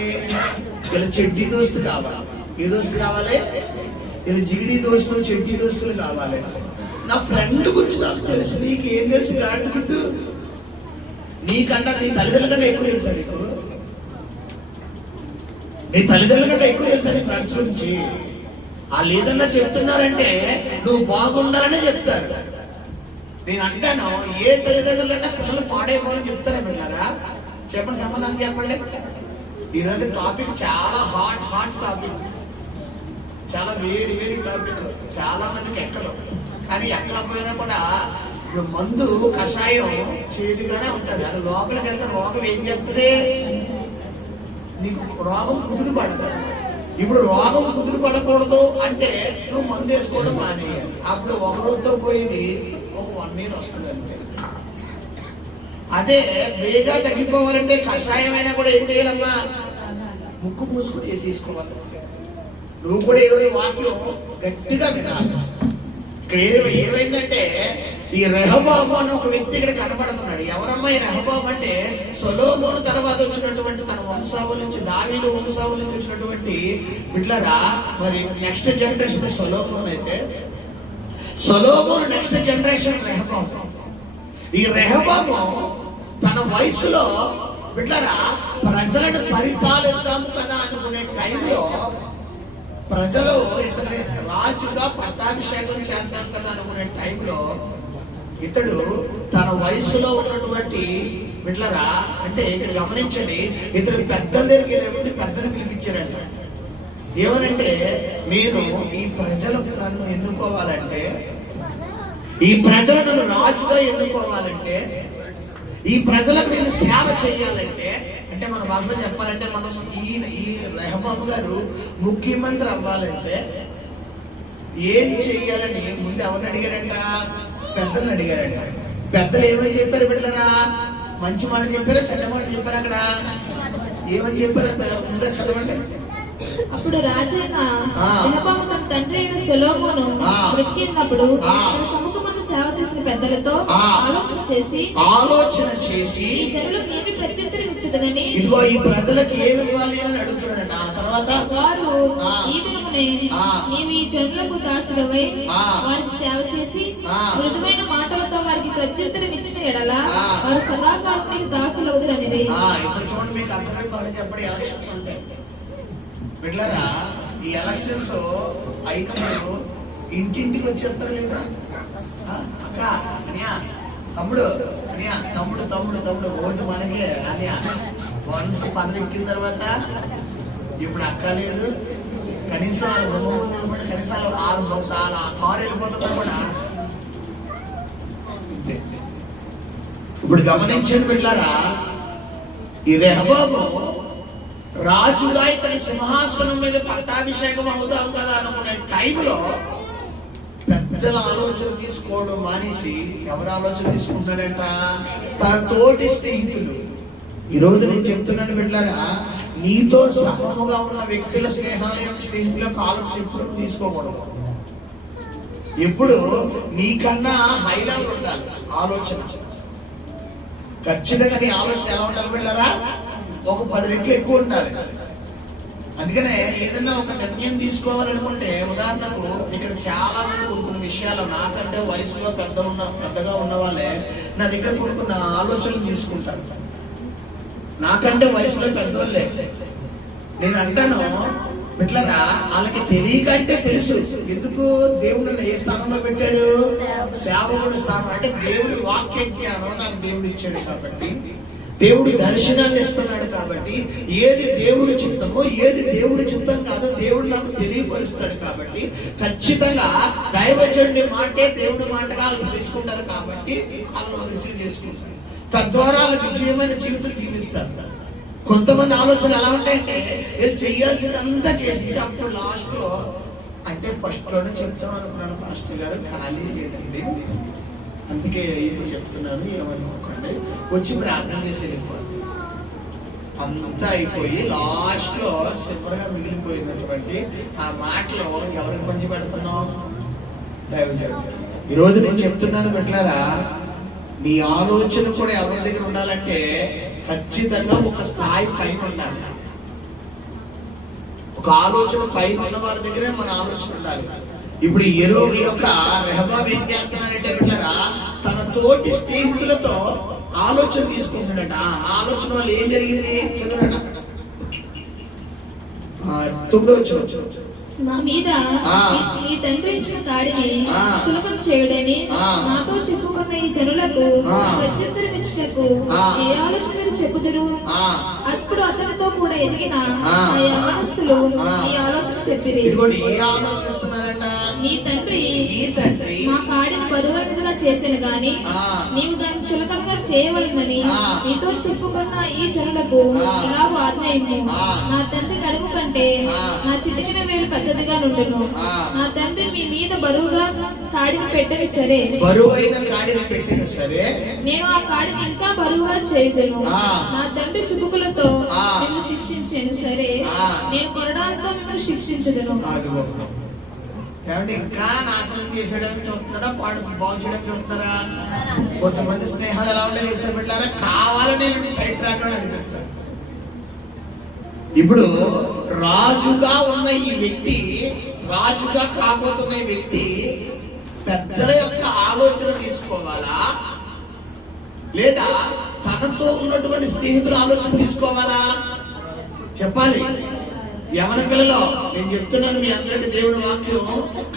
వీళ్ళు చెడ్డీ దోస్తు కావాలి. ఏ దోస్తు కావాలి? వీళ్ళు జిగిడి దోస్తులు, చెడ్డీ దోస్తులు కావాలి. నా ఫ్రెండ్ గురించి నాకు తెలుసు, నీకు ఏం తెలుసు? గాడి గుర్తు నీకంటే నీ తల్లిదండ్రుల కంటే ఎక్కువ తెలుసా నీకు? నీ తల్లిదండ్రుల కంటే ఎక్కువ తెలుసా నీ ఫ్రెండ్స్ గురించి? వాళ్ళు ఏదన్నా చెప్తున్నారంటే నువ్వు బాగుండాలనే చెప్తారు. నేను అంటాను, ఏ తల్లిదండ్రులన్నా పిల్లలు పాడైపోవాలని చెప్తారా పిల్లరా? చెప్పండి, సమాధానం చెప్పండి. ఈరోజు టాపిక్ చాలా హాట్ టాపిక్, చాలా వేడి టాపిక్. చాలా మందికి ఎక్కదు, కానీ ఎక్కకపోయినా కూడా ఇప్పుడు మందు కషాయం చేదుగానే ఉంటుంది. అది లోపలికి వెళ్తే రోగం ఏం చేస్తుంది? నీకు రోగం కుదురు పడదు. ఇప్పుడు రోగం కుదురు పడకూడదు అంటే నువ్వు మందు వేసుకోవడం మానేయాలి. అప్పుడు ఒక రోజుతో పోయింది ఒక 1 year వస్తుంది అంతే. అదే వేగా తగ్గిపోవాలంటే కషాయమైనా కూడా ఏం చేయాలమ్మా? ముక్కు మూసుకుని వేసేసుకోవాలి. నువ్వు కూడా ఈరోజు వాక్యం గట్టిగా వినాలి. ఇక్కడ ఏమైందంటే ఈ రెహబాము అనే ఒక వ్యక్తి ఇక్కడ కనబడుతున్నాడు. ఎవరమ్మా ఈ రెహబాము అంటే? సొలొమోను తర్వాత వచ్చినటువంటి తన వంశావళి నుంచి, దావీదు వంశావళి నుంచి వచ్చినటువంటి బిడ్డలారా. మరి నెక్స్ట్ జనరేషన్ సొలొమోను అయితే, సొలొమోను నెక్స్ట్ జనరేషన్ రెహబాము. ఈ రెహబాము తన వయసులో బిడ్డలారా ప్రజలను పరిపాలిద్దాము కదా అనుకునే టైంలో, ప్రజలు ఇతని రాజుగా పట్టాభిషేకం చేద్దాం కదా అనుకునే టైంలో, ఇతడు తన వయసులో ఉన్నటువంటి బిడ్డలారా, అంటే ఇక్కడ గమనించండి, ఇతడు పెద్దల దగ్గరికి వెళ్ళినటువంటి పెద్దలు పిలిపించారంట. ఏమనంటే, నేను ఈ ప్రజలకు నన్ను ఎన్నుకోవాలంటే, ఈ ప్రజలు నన్ను రాజుగా ఎన్నుకోవాలంటే, ఈ ప్రజలకు నేను సేవ చేయాలంటే, అంటే మన భాషలో చెప్పాలంటే, మనం ఈ రెహబాము గారు ముఖ్యమంత్రి అవ్వాలంటే ఏం చెయ్యాలని ముందు ఎవరిని అడిగాడంట? పెద్దలను అడిగాడంట. పెద్దలు ఏమని చెప్పారు బిడ్డలారా? మంచి మాట చెప్పారా, చెడ్డ మాట చెప్పారు? అక్కడ ఏమని చెప్పారు? ముందే చదవండి. అప్పుడు రాజైన రెహబాము తన తండ్రి అయిన సొలొమోను బ్రతికినప్పుడు తన సముఖమందు సేవ చేసిన పెద్దలతో ఆలోచన చేసి ఈ జనులకు ఏమి ప్రత్యుత్తరం ఇచ్చదనని, ఇదిగో ఈ ప్రజలకు ఏమి ఇవ్వాలి అని అడుగుతున్నాడు. ఆ తర్వాత వారు ఈ దినమునే నీవు ఈ జనులకు దాసుడవై వారికి సేవ చేసి మృదువైన మాటలతో వారికి ప్రత్యుత్తరం ఇచ్చిన ఎడల వారు సదాకాలం నీకు దాసులవుదురనిది. ఇప్పుడు చూడండి, మీకు అర్థమైపోవాలి. చెప్పండి, ఎలక్షన్స్ ఉంటాయి బిడ్డలారా. ఈ ఎలక్షన్స్ అయినప్పుడు ఇంటింటికి వచ్చేస్తారు లేదా? అక్క అనియా, తమ్ముడు అనియా, తమ్ముడు తమ్ముడు తమ్ముడు ఓటు మనకే అనియా. వన్స్ పదవి ఎక్కిన తర్వాత ఇప్పుడు అక్క లేదు, కనీసం నిలబడి కనీసం 6 సార్లు ఆ కారు వెళ్ళిపోతున్నా కూడా. ఇప్పుడు గమనించండి బిడ్డలారా, ఈ రెహబాము రాజుగా ఇతని సింహాసనం మీద పట్టాభిషేకం అవుతాం కదా అనుకునే టైంలో పెద్దల ఆలోచన తీసుకోవడం మానేసి ఎవరు ఆలోచన తీసుకుంటాడంట? తన తోటి స్నేహితులు. ఈరోజు నేను చెప్తున్నాను బిడ్డలారా, నీతో సమముగా ఉన్న వ్యక్తుల స్నేహితుల యొక్క ఆలోచన ఎప్పుడు తీసుకోకూడదు. ఎప్పుడు నీకన్నా హై లెవెల్ ఉండాలి ఆలోచన. ఖచ్చితంగా నీ ఆలోచన ఎలా ఉండాలి బిడ్డలారా? ఒక 10 రెట్లు ఎక్కువ ఉండాలి. అందుకనే ఏదైనా ఒక నిర్ణయం తీసుకోవాలనుకుంటే, ఉదాహరణకు ఇక్కడ చాలా మంది కొన్ని విషయాలు నాకంటే వయసులో పెద్దగా ఉన్న వాళ్ళే నా దగ్గర కొడుకున్న ఆలోచనలు తీసుకుంటారు. నాకంటే వయసులో పెద్దోళ్ళే. నేను అంటాను బిడ్డలారా, వాళ్ళకి తెలియకంటే తెలుసు. ఎందుకు? దేవుడు నన్ను ఏ స్థానంలో పెట్టాడు? సేవకుడు స్థానం. అంటే దేవుడి వాక్య జ్ఞానం నాకు దేవుడు ఇచ్చాడు కాబట్టి, దేవుడు దర్శనాన్ని ఇస్తున్నాడు కాబట్టి, ఏది దేవుడి చిత్తమో ఏది దేవుడి చిత్తం కాదో దేవుడు నాకు తెలియపరుస్తాడు కాబట్టి, ఖచ్చితంగా దైవజనుడి మాటే దేవుడి మాటగా వాళ్ళు తీసుకుంటారు కాబట్టి వాళ్ళు రిసీవ్ చేసుకుంటారు. తద్వారా వాళ్ళకి విజయమైన జీవితం జీవిస్తారు. కొంతమంది ఆలోచన ఎలా ఉంటాయంటే, వీళ్ళు చెయ్యాల్సిందంతా చేసి అప్పుడు లాస్ట్ లో, అంటే ఫస్ట్ లోనే చెప్తాం అనుకున్నాను పాస్టర్ గారు, ఖాళీ లేదండి, అందుకే ఇప్పుడు చెప్తున్నాను, ఏమనుకోకండి, వచ్చి ప్రార్థన చేసి వెళ్ళిపోవాలి. అంతా అయిపోయి లాస్ట్ లో సింపుల్గా మిగిలిపోయినటువంటి ఆ మాటలో ఎవరికి పంచి పెడుతున్నావు? దైవజనుడు. ఈరోజు నేను చెప్తున్నాను బిడ్డలారా, నీ ఆలోచన కూడా ఎవరి దగ్గర ఉండాలంటే ఖచ్చితంగా ఒక స్థాయి పైన ఉండాలి. ఒక ఆలోచన పైన ఉన్న వారి దగ్గరే మన ఆలోచన ఉండాలి. ఇప్పుడు ఈ యొక్క రెహబాము ఏం చేస్తున్నాడంటే బిడ్డలారా, తన తోటి స్నేహితులతో ఆలోచన తీసుకుంటున్నాడట. ఆ ఆలోచన వల్ల ఏం జరిగింది చదువునట. 9వ మా మీద ఈ తండ్రి ఇచ్చిన కాడిని చులకన చేయుడని నాతో చెప్పుకున్న ఈ జనులకు ప్రత్యుత్తరం ఇచ్చినకు ఏ ఆలోచన మీరు చెప్పుదురు? అప్పుడు అతనితో కూడా ఎదిగిన యవనస్తులు ఈ ఆలోచన చెప్పిరి. నీ తండ్రి మా కాడిని బరువైనదిగా చేసాను గాని నీవు దాన్ని చులకనగా చేయవలనని ఆ. నీతో చెప్పుకున్న ఈ జనులకు ఆ. ఇలాగ ఆజ్ఞయము. ఆ. నా తండ్రి నడుము కంటే ఆ. నా చిటికిన వేలు పెద్దదిగా నుండును. ఆ. నా తండ్రి మీ మీద బరువుగా కాడిని పెట్టని సరే, బరువైన కాడిని పెట్టిన సరే, నేను ఆ కాడిని ఇంకా బరువుగా చేయదును. ఆ. నా తండ్రి చుబుకులతో ఆ. నిన్ను శిక్షించాను సరే, ఆ. నేను కొరడాలతో మిమ్మల్ని శిక్షించదును. అదిగో ఏమంటే ఇంకా నాశనం చేసేయడానికి చూస్తున్నారా, బాగు చేయడానికి చూస్తున్నారా? కొంతమంది స్నేహాలు ఎలా ఉంటాయి తెలిసిన పెట్టారా, కావాలని ఇలాంటి సైడ్ ట్రాక్ అనిపిస్తారు. ఇప్పుడు రాజుగా ఉన్న ఈ వ్యక్తి, రాజుగా కాబోతున్న ఈ వ్యక్తి పెద్దల యొక్క ఆలోచన తీసుకోవాలా, లేదా తనతో ఉన్నటువంటి స్నేహితుల ఆలోచన తీసుకోవాలా? చెప్పాలి. యవన పిల్లలు, నేను చెప్తున్నాను మీ అందరికీ దేవుడి వాక్యం,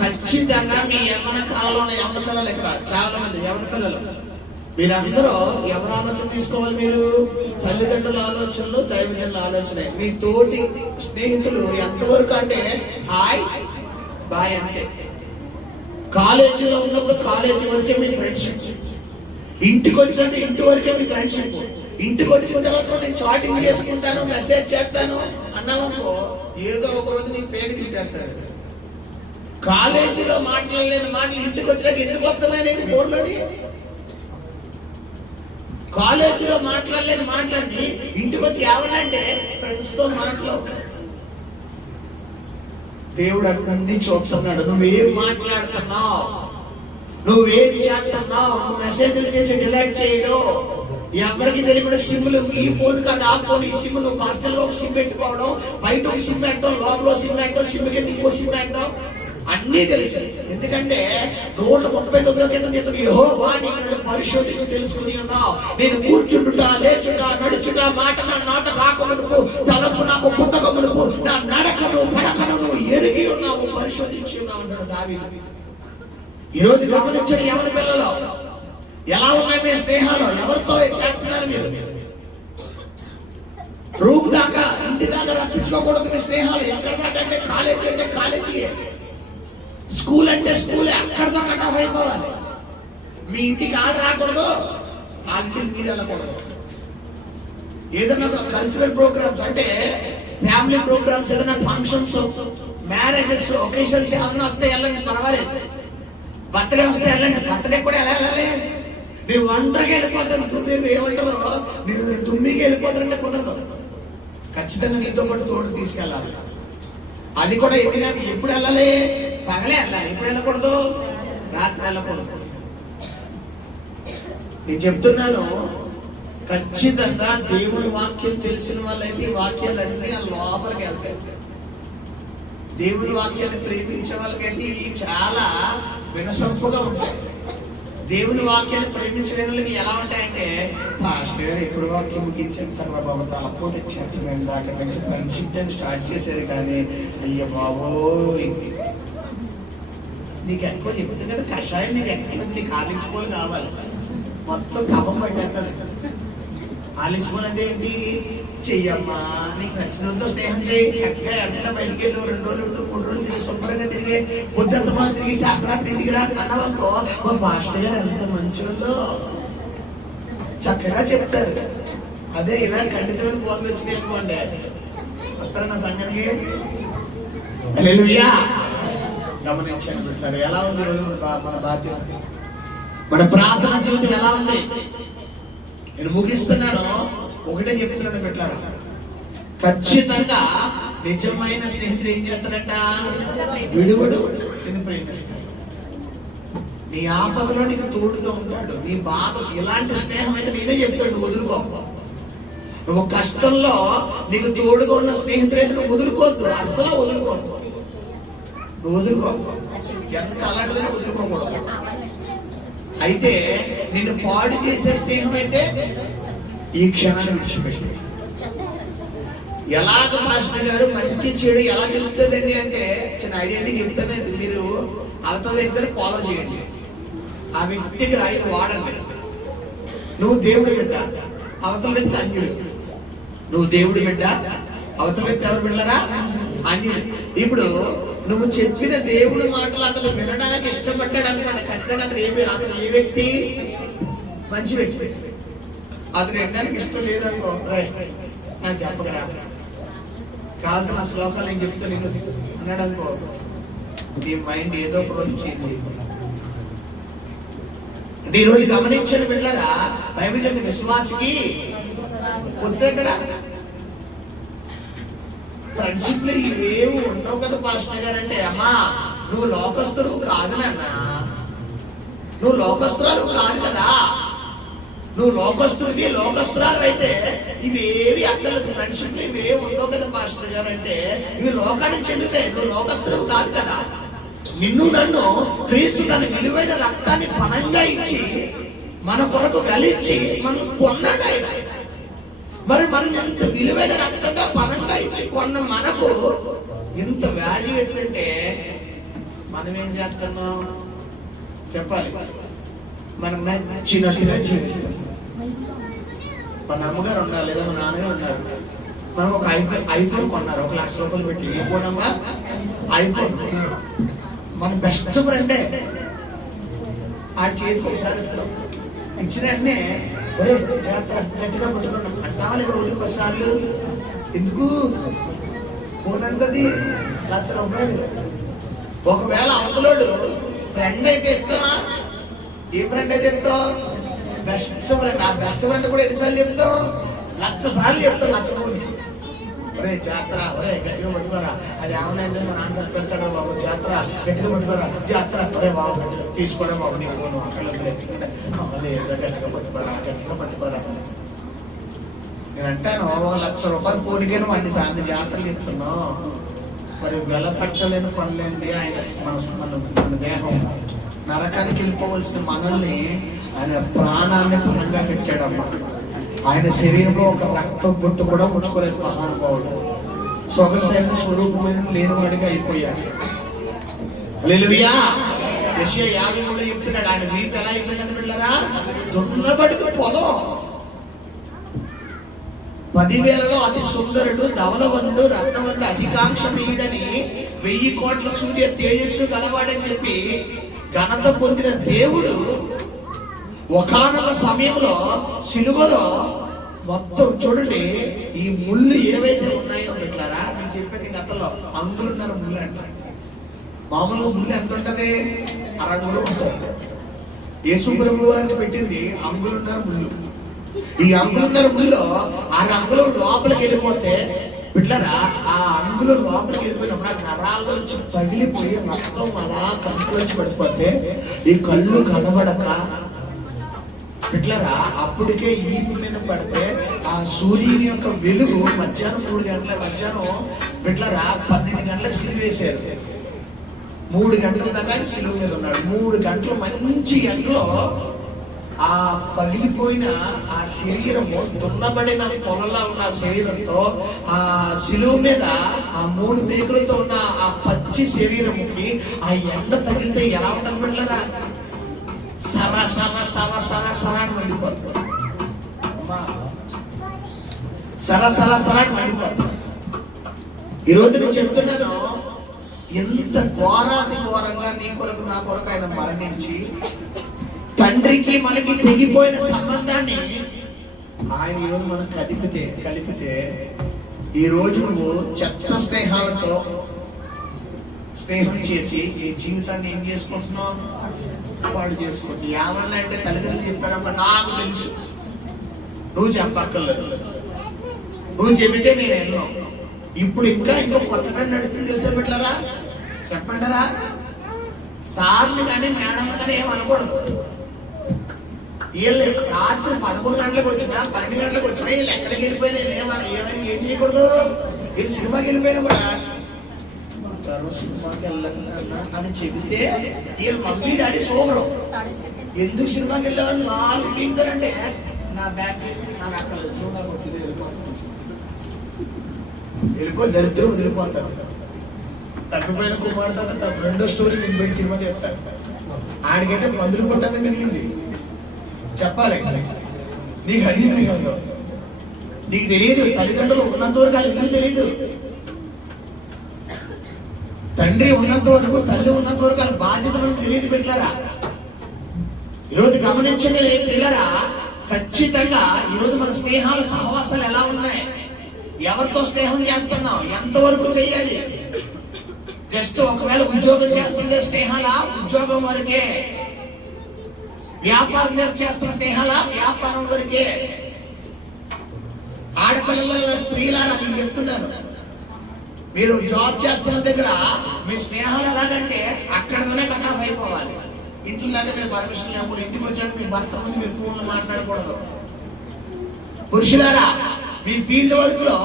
ఖచ్చితంగా మీ యవన కాలంలో ఉన్న యవన పిల్లలు, ఇక్కడ చాలా మంది యవన పిల్లలు, మీరందరూ ఎవరి ఆలోచన తీసుకోవాలి? మీరు తల్లిదండ్రుల ఆలోచనలు, దైవజనుల ఆలోచన. మీ తోటి స్నేహితులు ఎంతవరకు అంటే హాయ్ బాయ్ అంటే. కాలేజీలో ఉన్నప్పుడు కాలేజీ వరకే మీ ఫ్రెండ్షిప్, ఇంటికి వచ్చాక ఇంటి వరకే మీ ఫ్రెండ్షిప్. ఇంటికి వచ్చిన తర్వాత నేను చాటింగ్ చేసుకుంటాను, మెసేజ్ చేస్తాను అన్నామనుకో, ఏదో ఒక రోజు నీ పేరు తిట్టేస్తారు. కాలేజీలో మాట్లాడలేని మాటలు ఇంటికి వచ్చాక ఎందుకు వస్తున్నాయి నీకు ఫోన్లోని? కాలేజీలో మాట్లాడలేని మాట్లాడి ఇంటికి వచ్చి ఏమనంటే ఫ్రెండ్స్ తో మాట్లాడు. దేవుడు అన్ని చూస్తున్నాడు. నువ్వేం మాట్లాడుతున్నావు, నువ్వేం చేస్తున్నావు, నువ్వు మెసేజ్లు చేసి డిలీట్ చేయడం, ఎవరికి తెలియకుండా సిమ్లు, ఈ ఫోన్ కాదు ఆ ఫోన్, ఈ సిమ్ నువ్వు పర్సనల్ ఒక సిమ్ పెట్టుకోవడం, బయట ఒక సిమ్ పెట్టడం, లోపల సిమ్ పెట్టడం, సిమ్ కింద ఇంకో సిమ్ పెట్టడం, అన్నీ తెలుసు. ఎందుకంటే 139 కింద చెప్పిన యెహోవా నిన్ను పరిశోధించి తెలుసుకుని ఉన్నావు. నేను కూర్చుంటుట, లేచుట, నడుచుట, మాట నా నాట రాకమునుపు, తలపు నాకు పుట్టకమునుపు, నా నడకను పడకను నువ్వు ఎరిగి ఉన్నావు, పరిశోధించి ఉన్నావు అన్నాడు దావీదు. ఈరోజు గమనించండి ఎవరి పిల్లలు ఎలా ఉన్నాయి మీ స్నేహాలు, ఎవరితో చేస్తున్నారు మీరు? రూమ్ దాకా, ఇంటి దాకా రప్పించుకోకూడదు మీ స్నేహాలు. ఎక్కడ దాకా అంటే కాలేజీ అంటే కాలేజీ, స్కూల్ అంటే స్కూలే, అక్కడితో కట్ అయిపోవాలి. మీ ఇంటికి ఆడ రాకూడదు, ఆ ఇంటికి మీరు వెళ్ళకూడదు. ఏదైనా కల్చరల్ ప్రోగ్రామ్స్ అంటే ఫ్యామిలీ ప్రోగ్రామ్స్, ఏదైనా ఫంక్షన్స్, మ్యారేజెస్, ఒకేషన్స్ ఏమన్నా వస్తే వెళ్ళండి, పర్వాలేదు. బర్త్డే వస్తే వెళ్ళండి, బర్త్డే కూడా ఎలా వెళ్ళాలి? నేను ఒంటరిగా వెళ్ళిపోతాను, ఏమంటారు, నేను దుమ్మికి వెళ్ళిపోతానంటే కుదరదు. ఖచ్చితంగా నీతో పాటు తోడు తీసుకెళ్ళాలి. అది కూడా ఎందుకంటే ఎప్పుడు వెళ్ళాలి? పగలే వెళ్ళాలి. ఎప్పుడు వెళ్ళకూడదు? రాత్రి వెళ్ళకూడదు. నేను చెప్తున్నాను, ఖచ్చితంగా దేవుని వాక్యం తెలిసిన వాళ్ళైతే ఈ వాక్యాలన్నీ ఆ లోపలికి వెళ్తాయి. దేవుని వాక్యాన్ని ప్రేమించే వాళ్ళకైతే చాలా వినసొంపుగా ఉంటాయి. దేవుని వాక్యాన్ని ప్రేమించలేని వాళ్ళకి ఎలా ఉంటాయంటే, పాస్టర్ గారు ఎప్పుడు వాక్యం ముగించేస్తారా బాబు, తలపోటు ఇచ్చేస్తాను, మేము దాకా నుంచి ఫ్రెండ్షిప్ అని స్టార్ట్ చేశారు కానీ అయ్య బాబోయ్ నీకు ఎక్కువ చెప్తుంది కదా కషాయం, నీకు ఎక్కువ, నీకు ఆలించుకోలు కావాలి, మొత్తం కపం పట్టేస్తుంది. ఆలించుకోలు అంటే ఏంటి? చెయ్యమ్మా, నీకు నచ్చినంతో స్నేహం చేయి, చక్కగా ఎక్కడైనా బయటికి వెళ్ళు, 2 రోజులు ఉండు, 3 రోజులు తిరిగి శుభ్రంగా తిరిగి పొద్దుంత మనం తిరిగి శాస్త్రాత్రి ఇంటికి రా అన్నావనుకో, మా మాస్టర్ గారు ఎంత మంచోళ్ళు చక్కగా చెప్తారు. అదే ఇలా ఖండితమైన బోధన వచ్చినాయి అనుకోండి, వస్తారా నా సంఘానికి? హల్లెలూయా. గమనించండి చెప్తారు ఎలా ఉంది మన బాధ్యత, మన ప్రార్థన జీవితం ఎలా ఉంది. నేను ముగిస్తున్నాను, ఒకటే చెప్తున్నాను పెట్టారా, ఖచ్చితంగా నిజమైన స్నేహితుడు ఏం చేస్తాడంట? విడువడు, నిన్ను ప్రేమిస్తాడు, నీ ఆపదలో నీకు తోడుగా ఉంటాడు, నీ బాధ. ఇలాంటి స్నేహం అయితే నేనే చెప్తాడు, నువ్వు వదులుకో. నువ్వు కష్టంలో నీకు తోడుగా ఉన్న స్నేహితుడు అయితే నువ్వు వదులుకోవద్దు, అస్సలు వదులుకోవద్దు. నువ్వు వదులుకో, ఎంత అలాంటిదని వదులుకోకూడదు. అయితే నిన్ను పాడు చేసే స్నేహం అయితే ఈ క్షణాన్ని విడిచిపెట్టి. ఎలాగ మాస్టర్ గారు మంచి చెడు ఎలా తెలుస్తుందండి అంటే, చిన్న ఐడెంటిటీ చెప్తానే, మీరు అవతల వ్యక్తిని ఫాలో చేయండి, ఆ వ్యక్తికి రాయి వాడండి. నువ్వు దేవుడి బిడ్డ, అవతల వ్యక్తి అన్యుడు. నువ్వు దేవుడి బిడ్డ, అవతల వ్యక్తి ఎవరు బిడ్డరా? అన్యుడు. ఇప్పుడు నువ్వు చెప్పిన దేవుడి మాటలు అతను వినడానికి ఇష్టపడ్డాడు అనుకోండి, ఖచ్చితంగా అతను అతను ఏ వ్యక్తి? మంచి వ్యక్తి. అతను వినడానికి ఇష్టం లేదనుకో, రే నాకు చెప్పకరా, కాదు నా శ్లోకాలు నేను చెప్తా నేను అన్నాడు అనుకో, నీ మైండ్ ఏదో ఒక రోజు చేంజ్ అయిపోతుంది. అంటే ఈరోజు గమనించండి బిడ్డలారా, బైబిల్ చెప్పిన విశ్వాసికి వద్దే కదా ఫ్రెండ్షిప్ లో ఇవేవి ఉండవు కదా పాస్టర్ గారు. అంటే అమ్మా నువ్వు లోకస్తుడు కాదు నాన్న, నువ్వు లోకస్తురాలు కాదు కదా, నువ్వు లోకస్తుడివి లోకస్తురాలు అయితే ఇవేవి అక్కర్లేదు, ఫ్రెండ్షిప్ లో ఇవేవి ఉండవు కదా పాస్టర్ గారు. అంటే ఇవి లోకానికి చెందితే నువ్వు లోకస్తుడు కాదు కదా. నిన్ను నన్ను క్రీస్తు తన విలువైన రక్తాన్ని పణంగా ఇచ్చి మన కొరకు వెలిచ్చి మనం కొన్నాడు ఆయన. మరి మనం ఎంత విలువైన రక్తంగా పణంగా ఇచ్చి కొన్న మనకు ఇంత వాల్యూ ఎత్తుంటే మనం ఏం చేస్తున్నాం చెప్పాలి? మనం నచ్చినట్టుగా జీవిస్తాం. మన అమ్మగారు ఉన్నారు లేదా మా నాన్నగారు ఉన్నారు, మనం ఒక ఐఫోన్ కొన్నారు, 1 లక్ష రూపాయలు పెట్టి. ఏ ఫోన్ అమ్మా? ఐఫోన్. మన బెస్ట్ ఫ్రెండే, ఆ చేతికి ఒకసారి ఇస్తాం, ఇచ్చిన వెంటనే ఒరే జాగ్రత్త గట్టిగా పట్టుకున్నాం అంటావా లేదా? 1 సార్లు ఎందుకు? ఫోన్ అంతది 1 లక్ష రూపాయలు. ఒకవేళ అవతలోడు ఫ్రెండ్ అయితే ఇస్తామా? ఏ ఫ్రెండ్ అయితే చెప్తావు? Best friend. ఆ బెస్ట్ ఫ్రెండ్ కూడా ఎన్నిసార్లు చెప్తావు? 1,00,000 సార్లు చెప్తావు. 1,00,000 కూడా ఒరే జాతర, ఒరే గట్టిగా పట్టుకోరా, అది ఏమన్నా మా నాన్న సార్ పెడతాడు బాబు, జాతర గట్టిగా పట్టుకోరా, జాతర ఒరే బాబు గట్టిగా తీసుకోరా బాబు, నీ ఫోన్ అక్కడ లేదా గట్టిగా పట్టుకోరా, గట్టిగా పట్టుకోరా. నేను అంటాను 1,00,000 రూపాయలు ఫోన్కే నువ్వు అన్ని సార్లు జాతరలు చెప్తున్నావు. మరి వెలపట్టలేని పనులేంది ఆయన మన దేహం నరకానికి వెళ్ళిపోవలసిన మనల్ని ఆయన ప్రాణాన్ని పుణ్యంగా పెట్టాడమ్మా. ఆయన శరీరంలో ఒక రక్తం గుట్టు కూడా ఉంచుకోలేదు మహానుభావుడు. సొగసైన స్వరూపమైన లేనివాడిగా అయిపోయాడు. హల్లెలూయా. యెషయా 53 చెప్తున్నాడు, ఆయన వీపు ఎలా అయిపోయిందని వెళ్ళరా, దున్నబడిన పొలం. 10,000లో అతి సుందరుడు, ధవలవనుడు, రత్నవనుడు, అధికాంక్షణీయుడని 1000 కోట్ల సూర్య తేజస్సు గలవాడని చెప్పి ఘనత పొందిన దేవుడు ఒకానొక సమయంలో సిలువలో మొత్తం చూడండి, ఈ ముళ్ళు ఏవైతే ఉన్నాయో ఇట్లారా నేను చెప్పాను గతంలో, అంగులున్నర ముళ్ళు అంట. మామూలు ముళ్ళు ఎంత ఉంటది? 6 అంగుళం ఉంటుంది. యేసు ప్రభు వారిని పెట్టింది అంగులున్నర ముళ్ళు. ఈ అంగులున్నర ముళ్ళు 6 అంగుళం లోపలికి వెళ్ళిపోతే బిడ్డలారా, ఆ అంగుళం లోపలికి వెళ్ళిపోయినప్పుడు ఆ నరాల్లోంచి పగిలిపోయి రక్తం అలా కంట్లోంచి పడిపోతే ఈ కళ్ళు కనబడక బిడ్డలారా, అప్పటికే ఈపు మీద పడితే ఆ సూర్యుని యొక్క వెలుగు మధ్యాహ్నం 3 గంటల బిడ్డలారా 12 గంటలకు సిలువ వేశారు. 3 గంటల దాకా సిలువ మీద ఉన్నాడు. 3 గంటలు మంచి ఎండలో ఆ పగిలిపోయిన ఆ శరీరము, దున్నబడిన పొలంలో ఉన్న శరీరంతో ఆ సిలువ మీద ఆ 3 మేకులతో ఉన్న ఆ పచ్చి శరీరముకి ఆ ఎండ తగిలితే ఎలా ఉంటుంది బిడ్డలారా? సర సర సర సర సర అని మండిపోతుంది. సర సర సర అని మండిపోతుంది. ఈరోజు నేను చెప్తున్నాను, ఎంత ఘోరాతి ఘోరంగా నీ కొరకు నా కొరకు ఆయన మరణించి తండ్రికి మనకి తెగిపోయిన సంబంధాన్ని ఆయన ఈరోజు మనం కలిపితే ఈరోజు నువ్వు చెత్త స్నేహాలతో స్నేహం చేసి నీ జీవితాన్ని ఏం చేసుకుంటున్నావు? పాడు చేసుకుంటున్నావు. ఏమన్నా అంటే తల్లిదండ్రులు చెప్పారమ్మా, నాకు తెలుసు, నువ్వు చెప్పక్కర్లేదు, నువ్వు చెబితే నేను ఎన్నో. ఇప్పుడు ఇంకా కొత్త ట్రెండ్ నడుపుని తెలిసే పెట్టారా? చెప్పంటారా? సార్లు కానీ మేడం కానీ ఏమనకూడదు. వీళ్ళు రాత్రి 11 గంటలకు వచ్చినా 12 గంటలకు వచ్చినా వీళ్ళు ఎక్కడికి వెళ్ళిపోయినా ఏం చేయకూడదు. వీళ్ళు సినిమాకి వెళ్ళిపోయినా కూడా సినిమాకి వెళ్ళకుండా అని చెబితే వీళ్ళు మమ్మీ డాడీ సోమరం. ఎందుకు సినిమాకి వెళ్ళాలని 4 పీకుతారంటే నా బ్యాగ్ నాకు అక్కడ నాకు కొట్టింది వెళ్ళిపోయి దరిద్రం వదిలిపోతారు. తప్పిపోయిన కుమార్తె రెండో స్టోరీ నేను పెట్టి సినిమా చెప్తాను. ఆడికైతే మందులు కొట్టాలని మిగిలింది. చెప్పాలి నీకు అడిగింది కాదు, నీకు తెలియదు. తల్లిదండ్రులు ఉన్నంత వరకు అది నీకు తెలియదు. తండ్రి ఉన్నంత వరకు, తల్లి ఉన్నంత వరకు వాళ్ళ బాధ్యత మనకు తెలియదు. పెట్టారా? ఈరోజు గమనించండి పిల్లరా, ఖచ్చితంగా ఈరోజు మన స్నేహాలు సహవాసాలు ఎలా ఉన్నాయి, ఎవరితో స్నేహం చేస్తున్నాం, ఎంతవరకు చేయాలి? జస్ట్ ఒకవేళ ఉద్యోగం చేస్తుండే స్నేహాల ఉద్యోగం వరకే, వ్యాపారం చేస్తున్న స్నేహాల వ్యాపారం వరకే. ఆడపిల్లల స్త్రీలారా నేను చెప్తున్నాను, మీరు జాబ్ చేస్తున్న దగ్గర మీ స్నేహాలు ఎలాగంటే అక్కడనే కట్ ఆఫ్ అయిపోవాలి. ఇంట్లో దగ్గర మీరు పర్మిషన్ లేకుండా ఇంటికి వచ్చాక మీ భర్త ముందు మీరు ఫోన్లు మాట్లాడకూడదు. పురుషులారా, మీ ఫీల్డ్ వర్క్ లో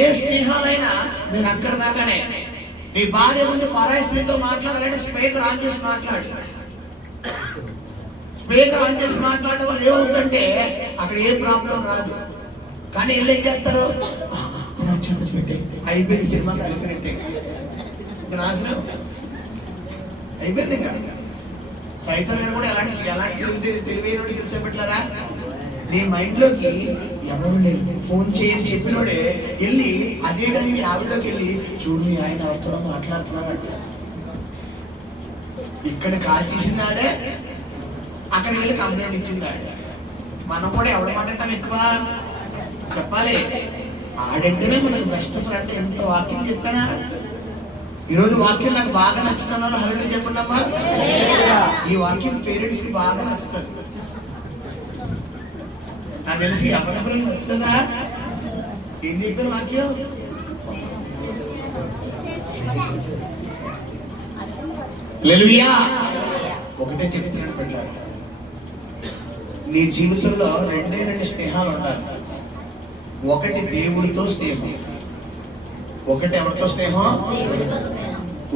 ఏ స్నేహాలైనా మీరు అక్కడ దాకానే. నీ భార్య ముందు పరాయి స్త్రీతో మాట్లాడాలంటే స్పీకర్ ఆన్ చేసి మాట్లాడు. స్పీకర్ ఆన్ చేసి మాట్లాడడం వల్ల ఏమవుతుందంటే అక్కడ ఏ ప్రాబ్లం రాదు. కానీ వీళ్ళు ఏం చేస్తారు, పెట్టి అయిపోయింది, సినిమా కలిపినట్టే నాశనం అయిపోయింది. ఇంకా సైతం కూడా ఎలాంటి తెలివైనోడు తెలిసే పెట్టారా, నీ మైండ్ లోకి ఎవరు లేరు, ఫోన్ చేయని చెప్పినోడే వెళ్ళి అదే టైం మీ ఆవిడలోకి వెళ్ళి చూడు మీ ఆయన ఎవరితో మాట్లాడుతున్నాడు. ఇక్కడ కాల్ చేసిందాడే, అక్కడికి వెళ్ళి కంప్లైంట్ ఇచ్చిందాడే. మనం కూడా ఎవరి మాట అంటాం ఎక్కువ చెప్పాలి. ఆడంటేనే మనకు బెస్ట్ ఫ్రెండ్. ఎంత వాక్యం చెప్పానా ఈరోజు వాక్యం నాకు బాగా నచ్చుతున్నా హలో చెప్పండి అమ్మా. ఈ వాక్యం పేరెంట్స్ కి బాగా నచ్చుతుంది. నాకు తెలిసి ఎవరెవరు నచ్చుతుందా? ఏం చెప్పిన వాక్యం? హల్లెలూయా. ఒకటే చెప్తున్నాను బిడ్డలారా, నీ జీవితంలో రెండు స్నేహాలు ఉండాలి. ఒకటి దేవుడితో స్నేహం, ఒకటి ఎవరితో స్నేహం?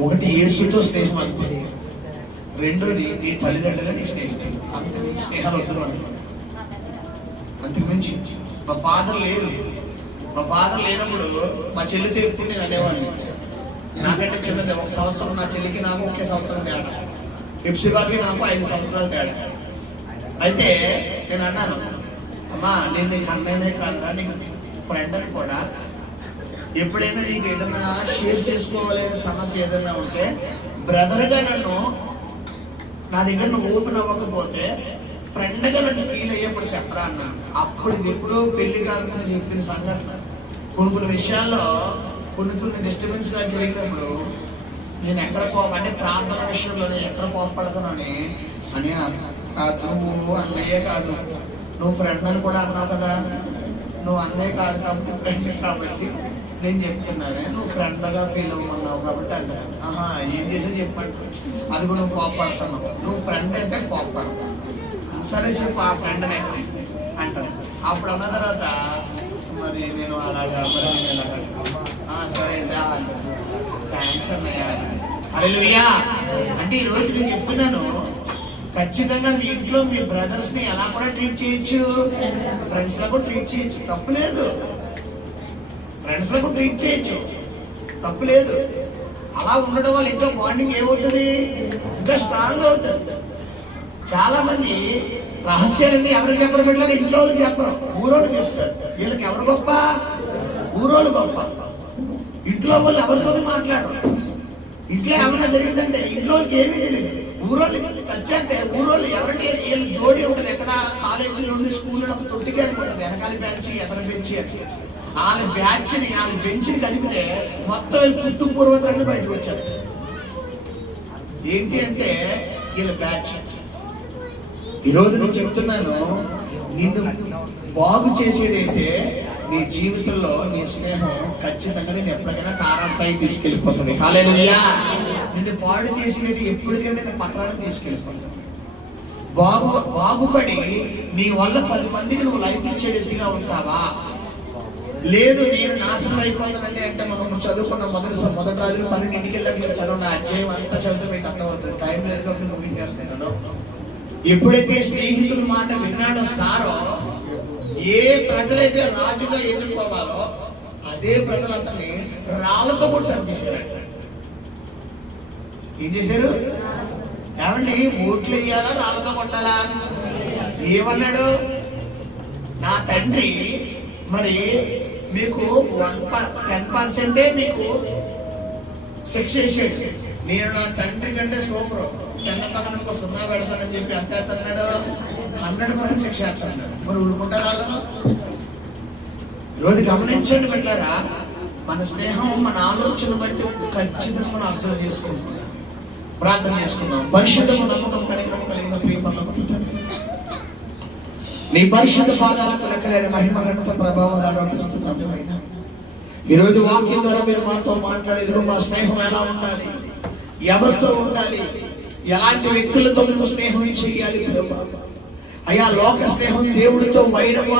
ఒకటి యేసుతో స్నేహం అంతే. రెండోది నీ తల్లిదండ్రులు నీ స్నేహితులు. అంతకుమించి స్నేహాలు వద్దు అంటే. అంతకుమించి మా ఫాదర్ లేరు. మా ఫాదర్ లేనప్పుడు మా చెల్లితో ఎప్పుడు నేను అనేవాడిని. నాకంటే చిన్నది 1 సంవత్సరం, నా చెల్లికి నాకు 1 సంవత్సరం తేడా, ఎప్సిబాకి నాకు 5 సంవత్సరాలు తేడా. అయితే నేను అన్నాను, అమ్మా నేను నీకు అన్నయ్యనే కాదురా, నీకు ఫ్రెండ్ అని కూడా. ఎప్పుడైనా నీకు ఏదైనా షేర్ చేసుకోవాలనే సమస్య ఏదైనా ఉంటే బ్రదర్గా నన్ను నా దగ్గర నువ్వు ఓపెన్ అవ్వకపోతే ఫ్రెండ్గా నన్ను ఫీల్ అయ్యేప్పుడు చెప్పరా అన్నాను. అప్పుడు ఇది ఎప్పుడో పెళ్లి కాకుండా చెప్పిన సంఘటన. కొన్ని విషయాల్లో కొన్ని డిస్టర్బెన్స్ జరిగినప్పుడు నేను ఎక్కడ అంటే ప్రార్థన విషయంలో నేను ఎక్కడ కోపపడతానని అని కాదు, నువ్వు అన్నయ్యే కాదు, నువ్వు ఫ్రెండ్ అని కూడా అన్నావు కదా, నువ్వు అన్నయ్య కాదు కాబట్టి ఫ్రెండ్ కాబట్టి నేను చెప్తున్నానే, నువ్వు ఫ్రెండ్గా ఫీల్ అవ్వమన్నావు కాబట్టి అంటాను. ఆహా ఏం చేసి చెప్పండి, అది కూడా నువ్వు కోపడుతున్నావు, నువ్వు ఫ్రెండ్ అయితే కోపడు, సరే చెప్పు ఆ ఫ్రెండ్నే అంటాను. అప్పుడు అన్న తర్వాత మరి నేను అలాగా మరి నేను ఇలాగా సరే థ్యాంక్స్ అన్నయ్య. హల్లెలూయా. అంటే ఈరోజు నేను చెప్తున్నాను, ఖచ్చితంగా మీ ఇంట్లో మీ బ్రదర్స్ ని ఎలా కూడా ట్రీట్ చేయొచ్చు, ఫ్రెండ్స్ లకు ట్రీట్ చేయొచ్చు, తప్పులేదు. ఫ్రెండ్స్ లకు ట్రీట్ చేయొచ్చు, తప్పులేదు. అలా ఉండడం వల్ల ఇంకా బాండింగ్ ఏమవుతుంది, ఇంకా స్ట్రాంగ్ అవుతుంది. చాలా మంది రహస్యాలన్నీ ఎవరికి చెప్పరు పెట్టారు, ఇంట్లో వాళ్ళకి చెప్పరు, ఊరోళ్ళు చెప్తారు. వీళ్ళకి ఎవరు గొప్ప? ఊరోళ్ళు గొప్ప. ఇంట్లో వాళ్ళు ఎవరితోనే మాట్లాడరు. ఇంట్లో ఏమైనా జరిగిందంటే ఇంట్లో ఏమీ తెలియదు, ఊరోళ్ళు టచ్ అంటే ఊరోళ్ళు ఎవరికి వీళ్ళు జోడి ఉంటుంది. ఎక్కడ కాలేజీ నుండి స్కూల్ ఒక తొట్టిగా అనుకుంటుంది, వెనకాల బ్యాచ్ ఎదర బెంచి అని. వాళ్ళ బ్యాచ్ ని వాళ్ళ బెంచ్ ని కలిపితే మొత్తం వీళ్ళు పుట్టు పూర్వతరాన్ని బయటకు వచ్చారు. ఏంటి అంటే వీళ్ళ బ్యాచ్. ఈరోజు నేను చెప్తున్నాను, నిన్ను బాగు చేసేదైతే నీ జీవితంలో నీ స్నేహం ఖచ్చితంగా నేను ఎప్పటికైనా తారాస్థాయికి తీసుకెళ్ళిపోతుంది. హల్లెలూయా. నిన్ను పాడు చేసేది ఎప్పటికైనా నేను పత్రానికి తీసుకెళ్ళిపోతాను. బాగుపడి నీ వల్ల 10 మందికి నువ్వు లైఫ్ ఇచ్చే వ్యక్తిగా ఉంటావా? లేదు నేను నాశనం అయిపోతానండి అంటే మనం చదువుకున్న మొదటి రాజులు 12 వెళ్ళాక చదవండి, అధ్యాయం అంతా చదివితే మీకు అర్థమవుతుంది. టైం లేదు కాబట్టి ముగించేస్తున్నాను. ఎప్పుడైతే స్నేహితుల మాట విన్నాడో సారో, ఏ ప్రజలైతే రాజుగా ఎన్నుకోవాలో అదే ప్రజలు అతన్ని రాళ్లతో కూడా చంపేశారు. ఏం చేశారు? ఏమండి ఓట్లు వేయాలా రాళ్లతో కొట్టాలా? ఏమన్నాడు? నా తండ్రి మరి మీకు 10% మీకు శిక్ష వేసాడు, నేను నా తండ్రి కంటే సూపర్, 10 పక్కన ఇంకో 0 పెడతానని చెప్పి ఎంత అన్నాడు? ఉన్నాడు మనం శిక్ష చేస్తున్నాడు. మరి ఊరుకుంటారా? ఈరోజు గమనించండి బిడ్డలారా, మన స్నేహం మన ఆలోచన బట్టి ఖచ్చితంగా మనం అర్థం చేసుకుంటున్నాం. ప్రార్థన చేసుకుందాం. పరిశుద్ధము నమ్మకం కలిగిన ప్రియపరలోకపు తండ్రి, నీ పరిశుద్ధ పాదాలకు లెక్కలేని మహిమ ఘనత ప్రభావాలు ఆరోపిస్తున్నాము ఆయన. ఈరోజు వాక్యం ద్వారా మీరు మాతో మాట్లాడేది మా స్నేహం ఎలా ఉండాలి, ఎవరితో ఉండాలి, ఎలాంటి వ్యక్తులతో మేము స్నేహం చేయాలి ప్రభావ. అయ్యా లోక స్నేహం దేవుడితో వైరము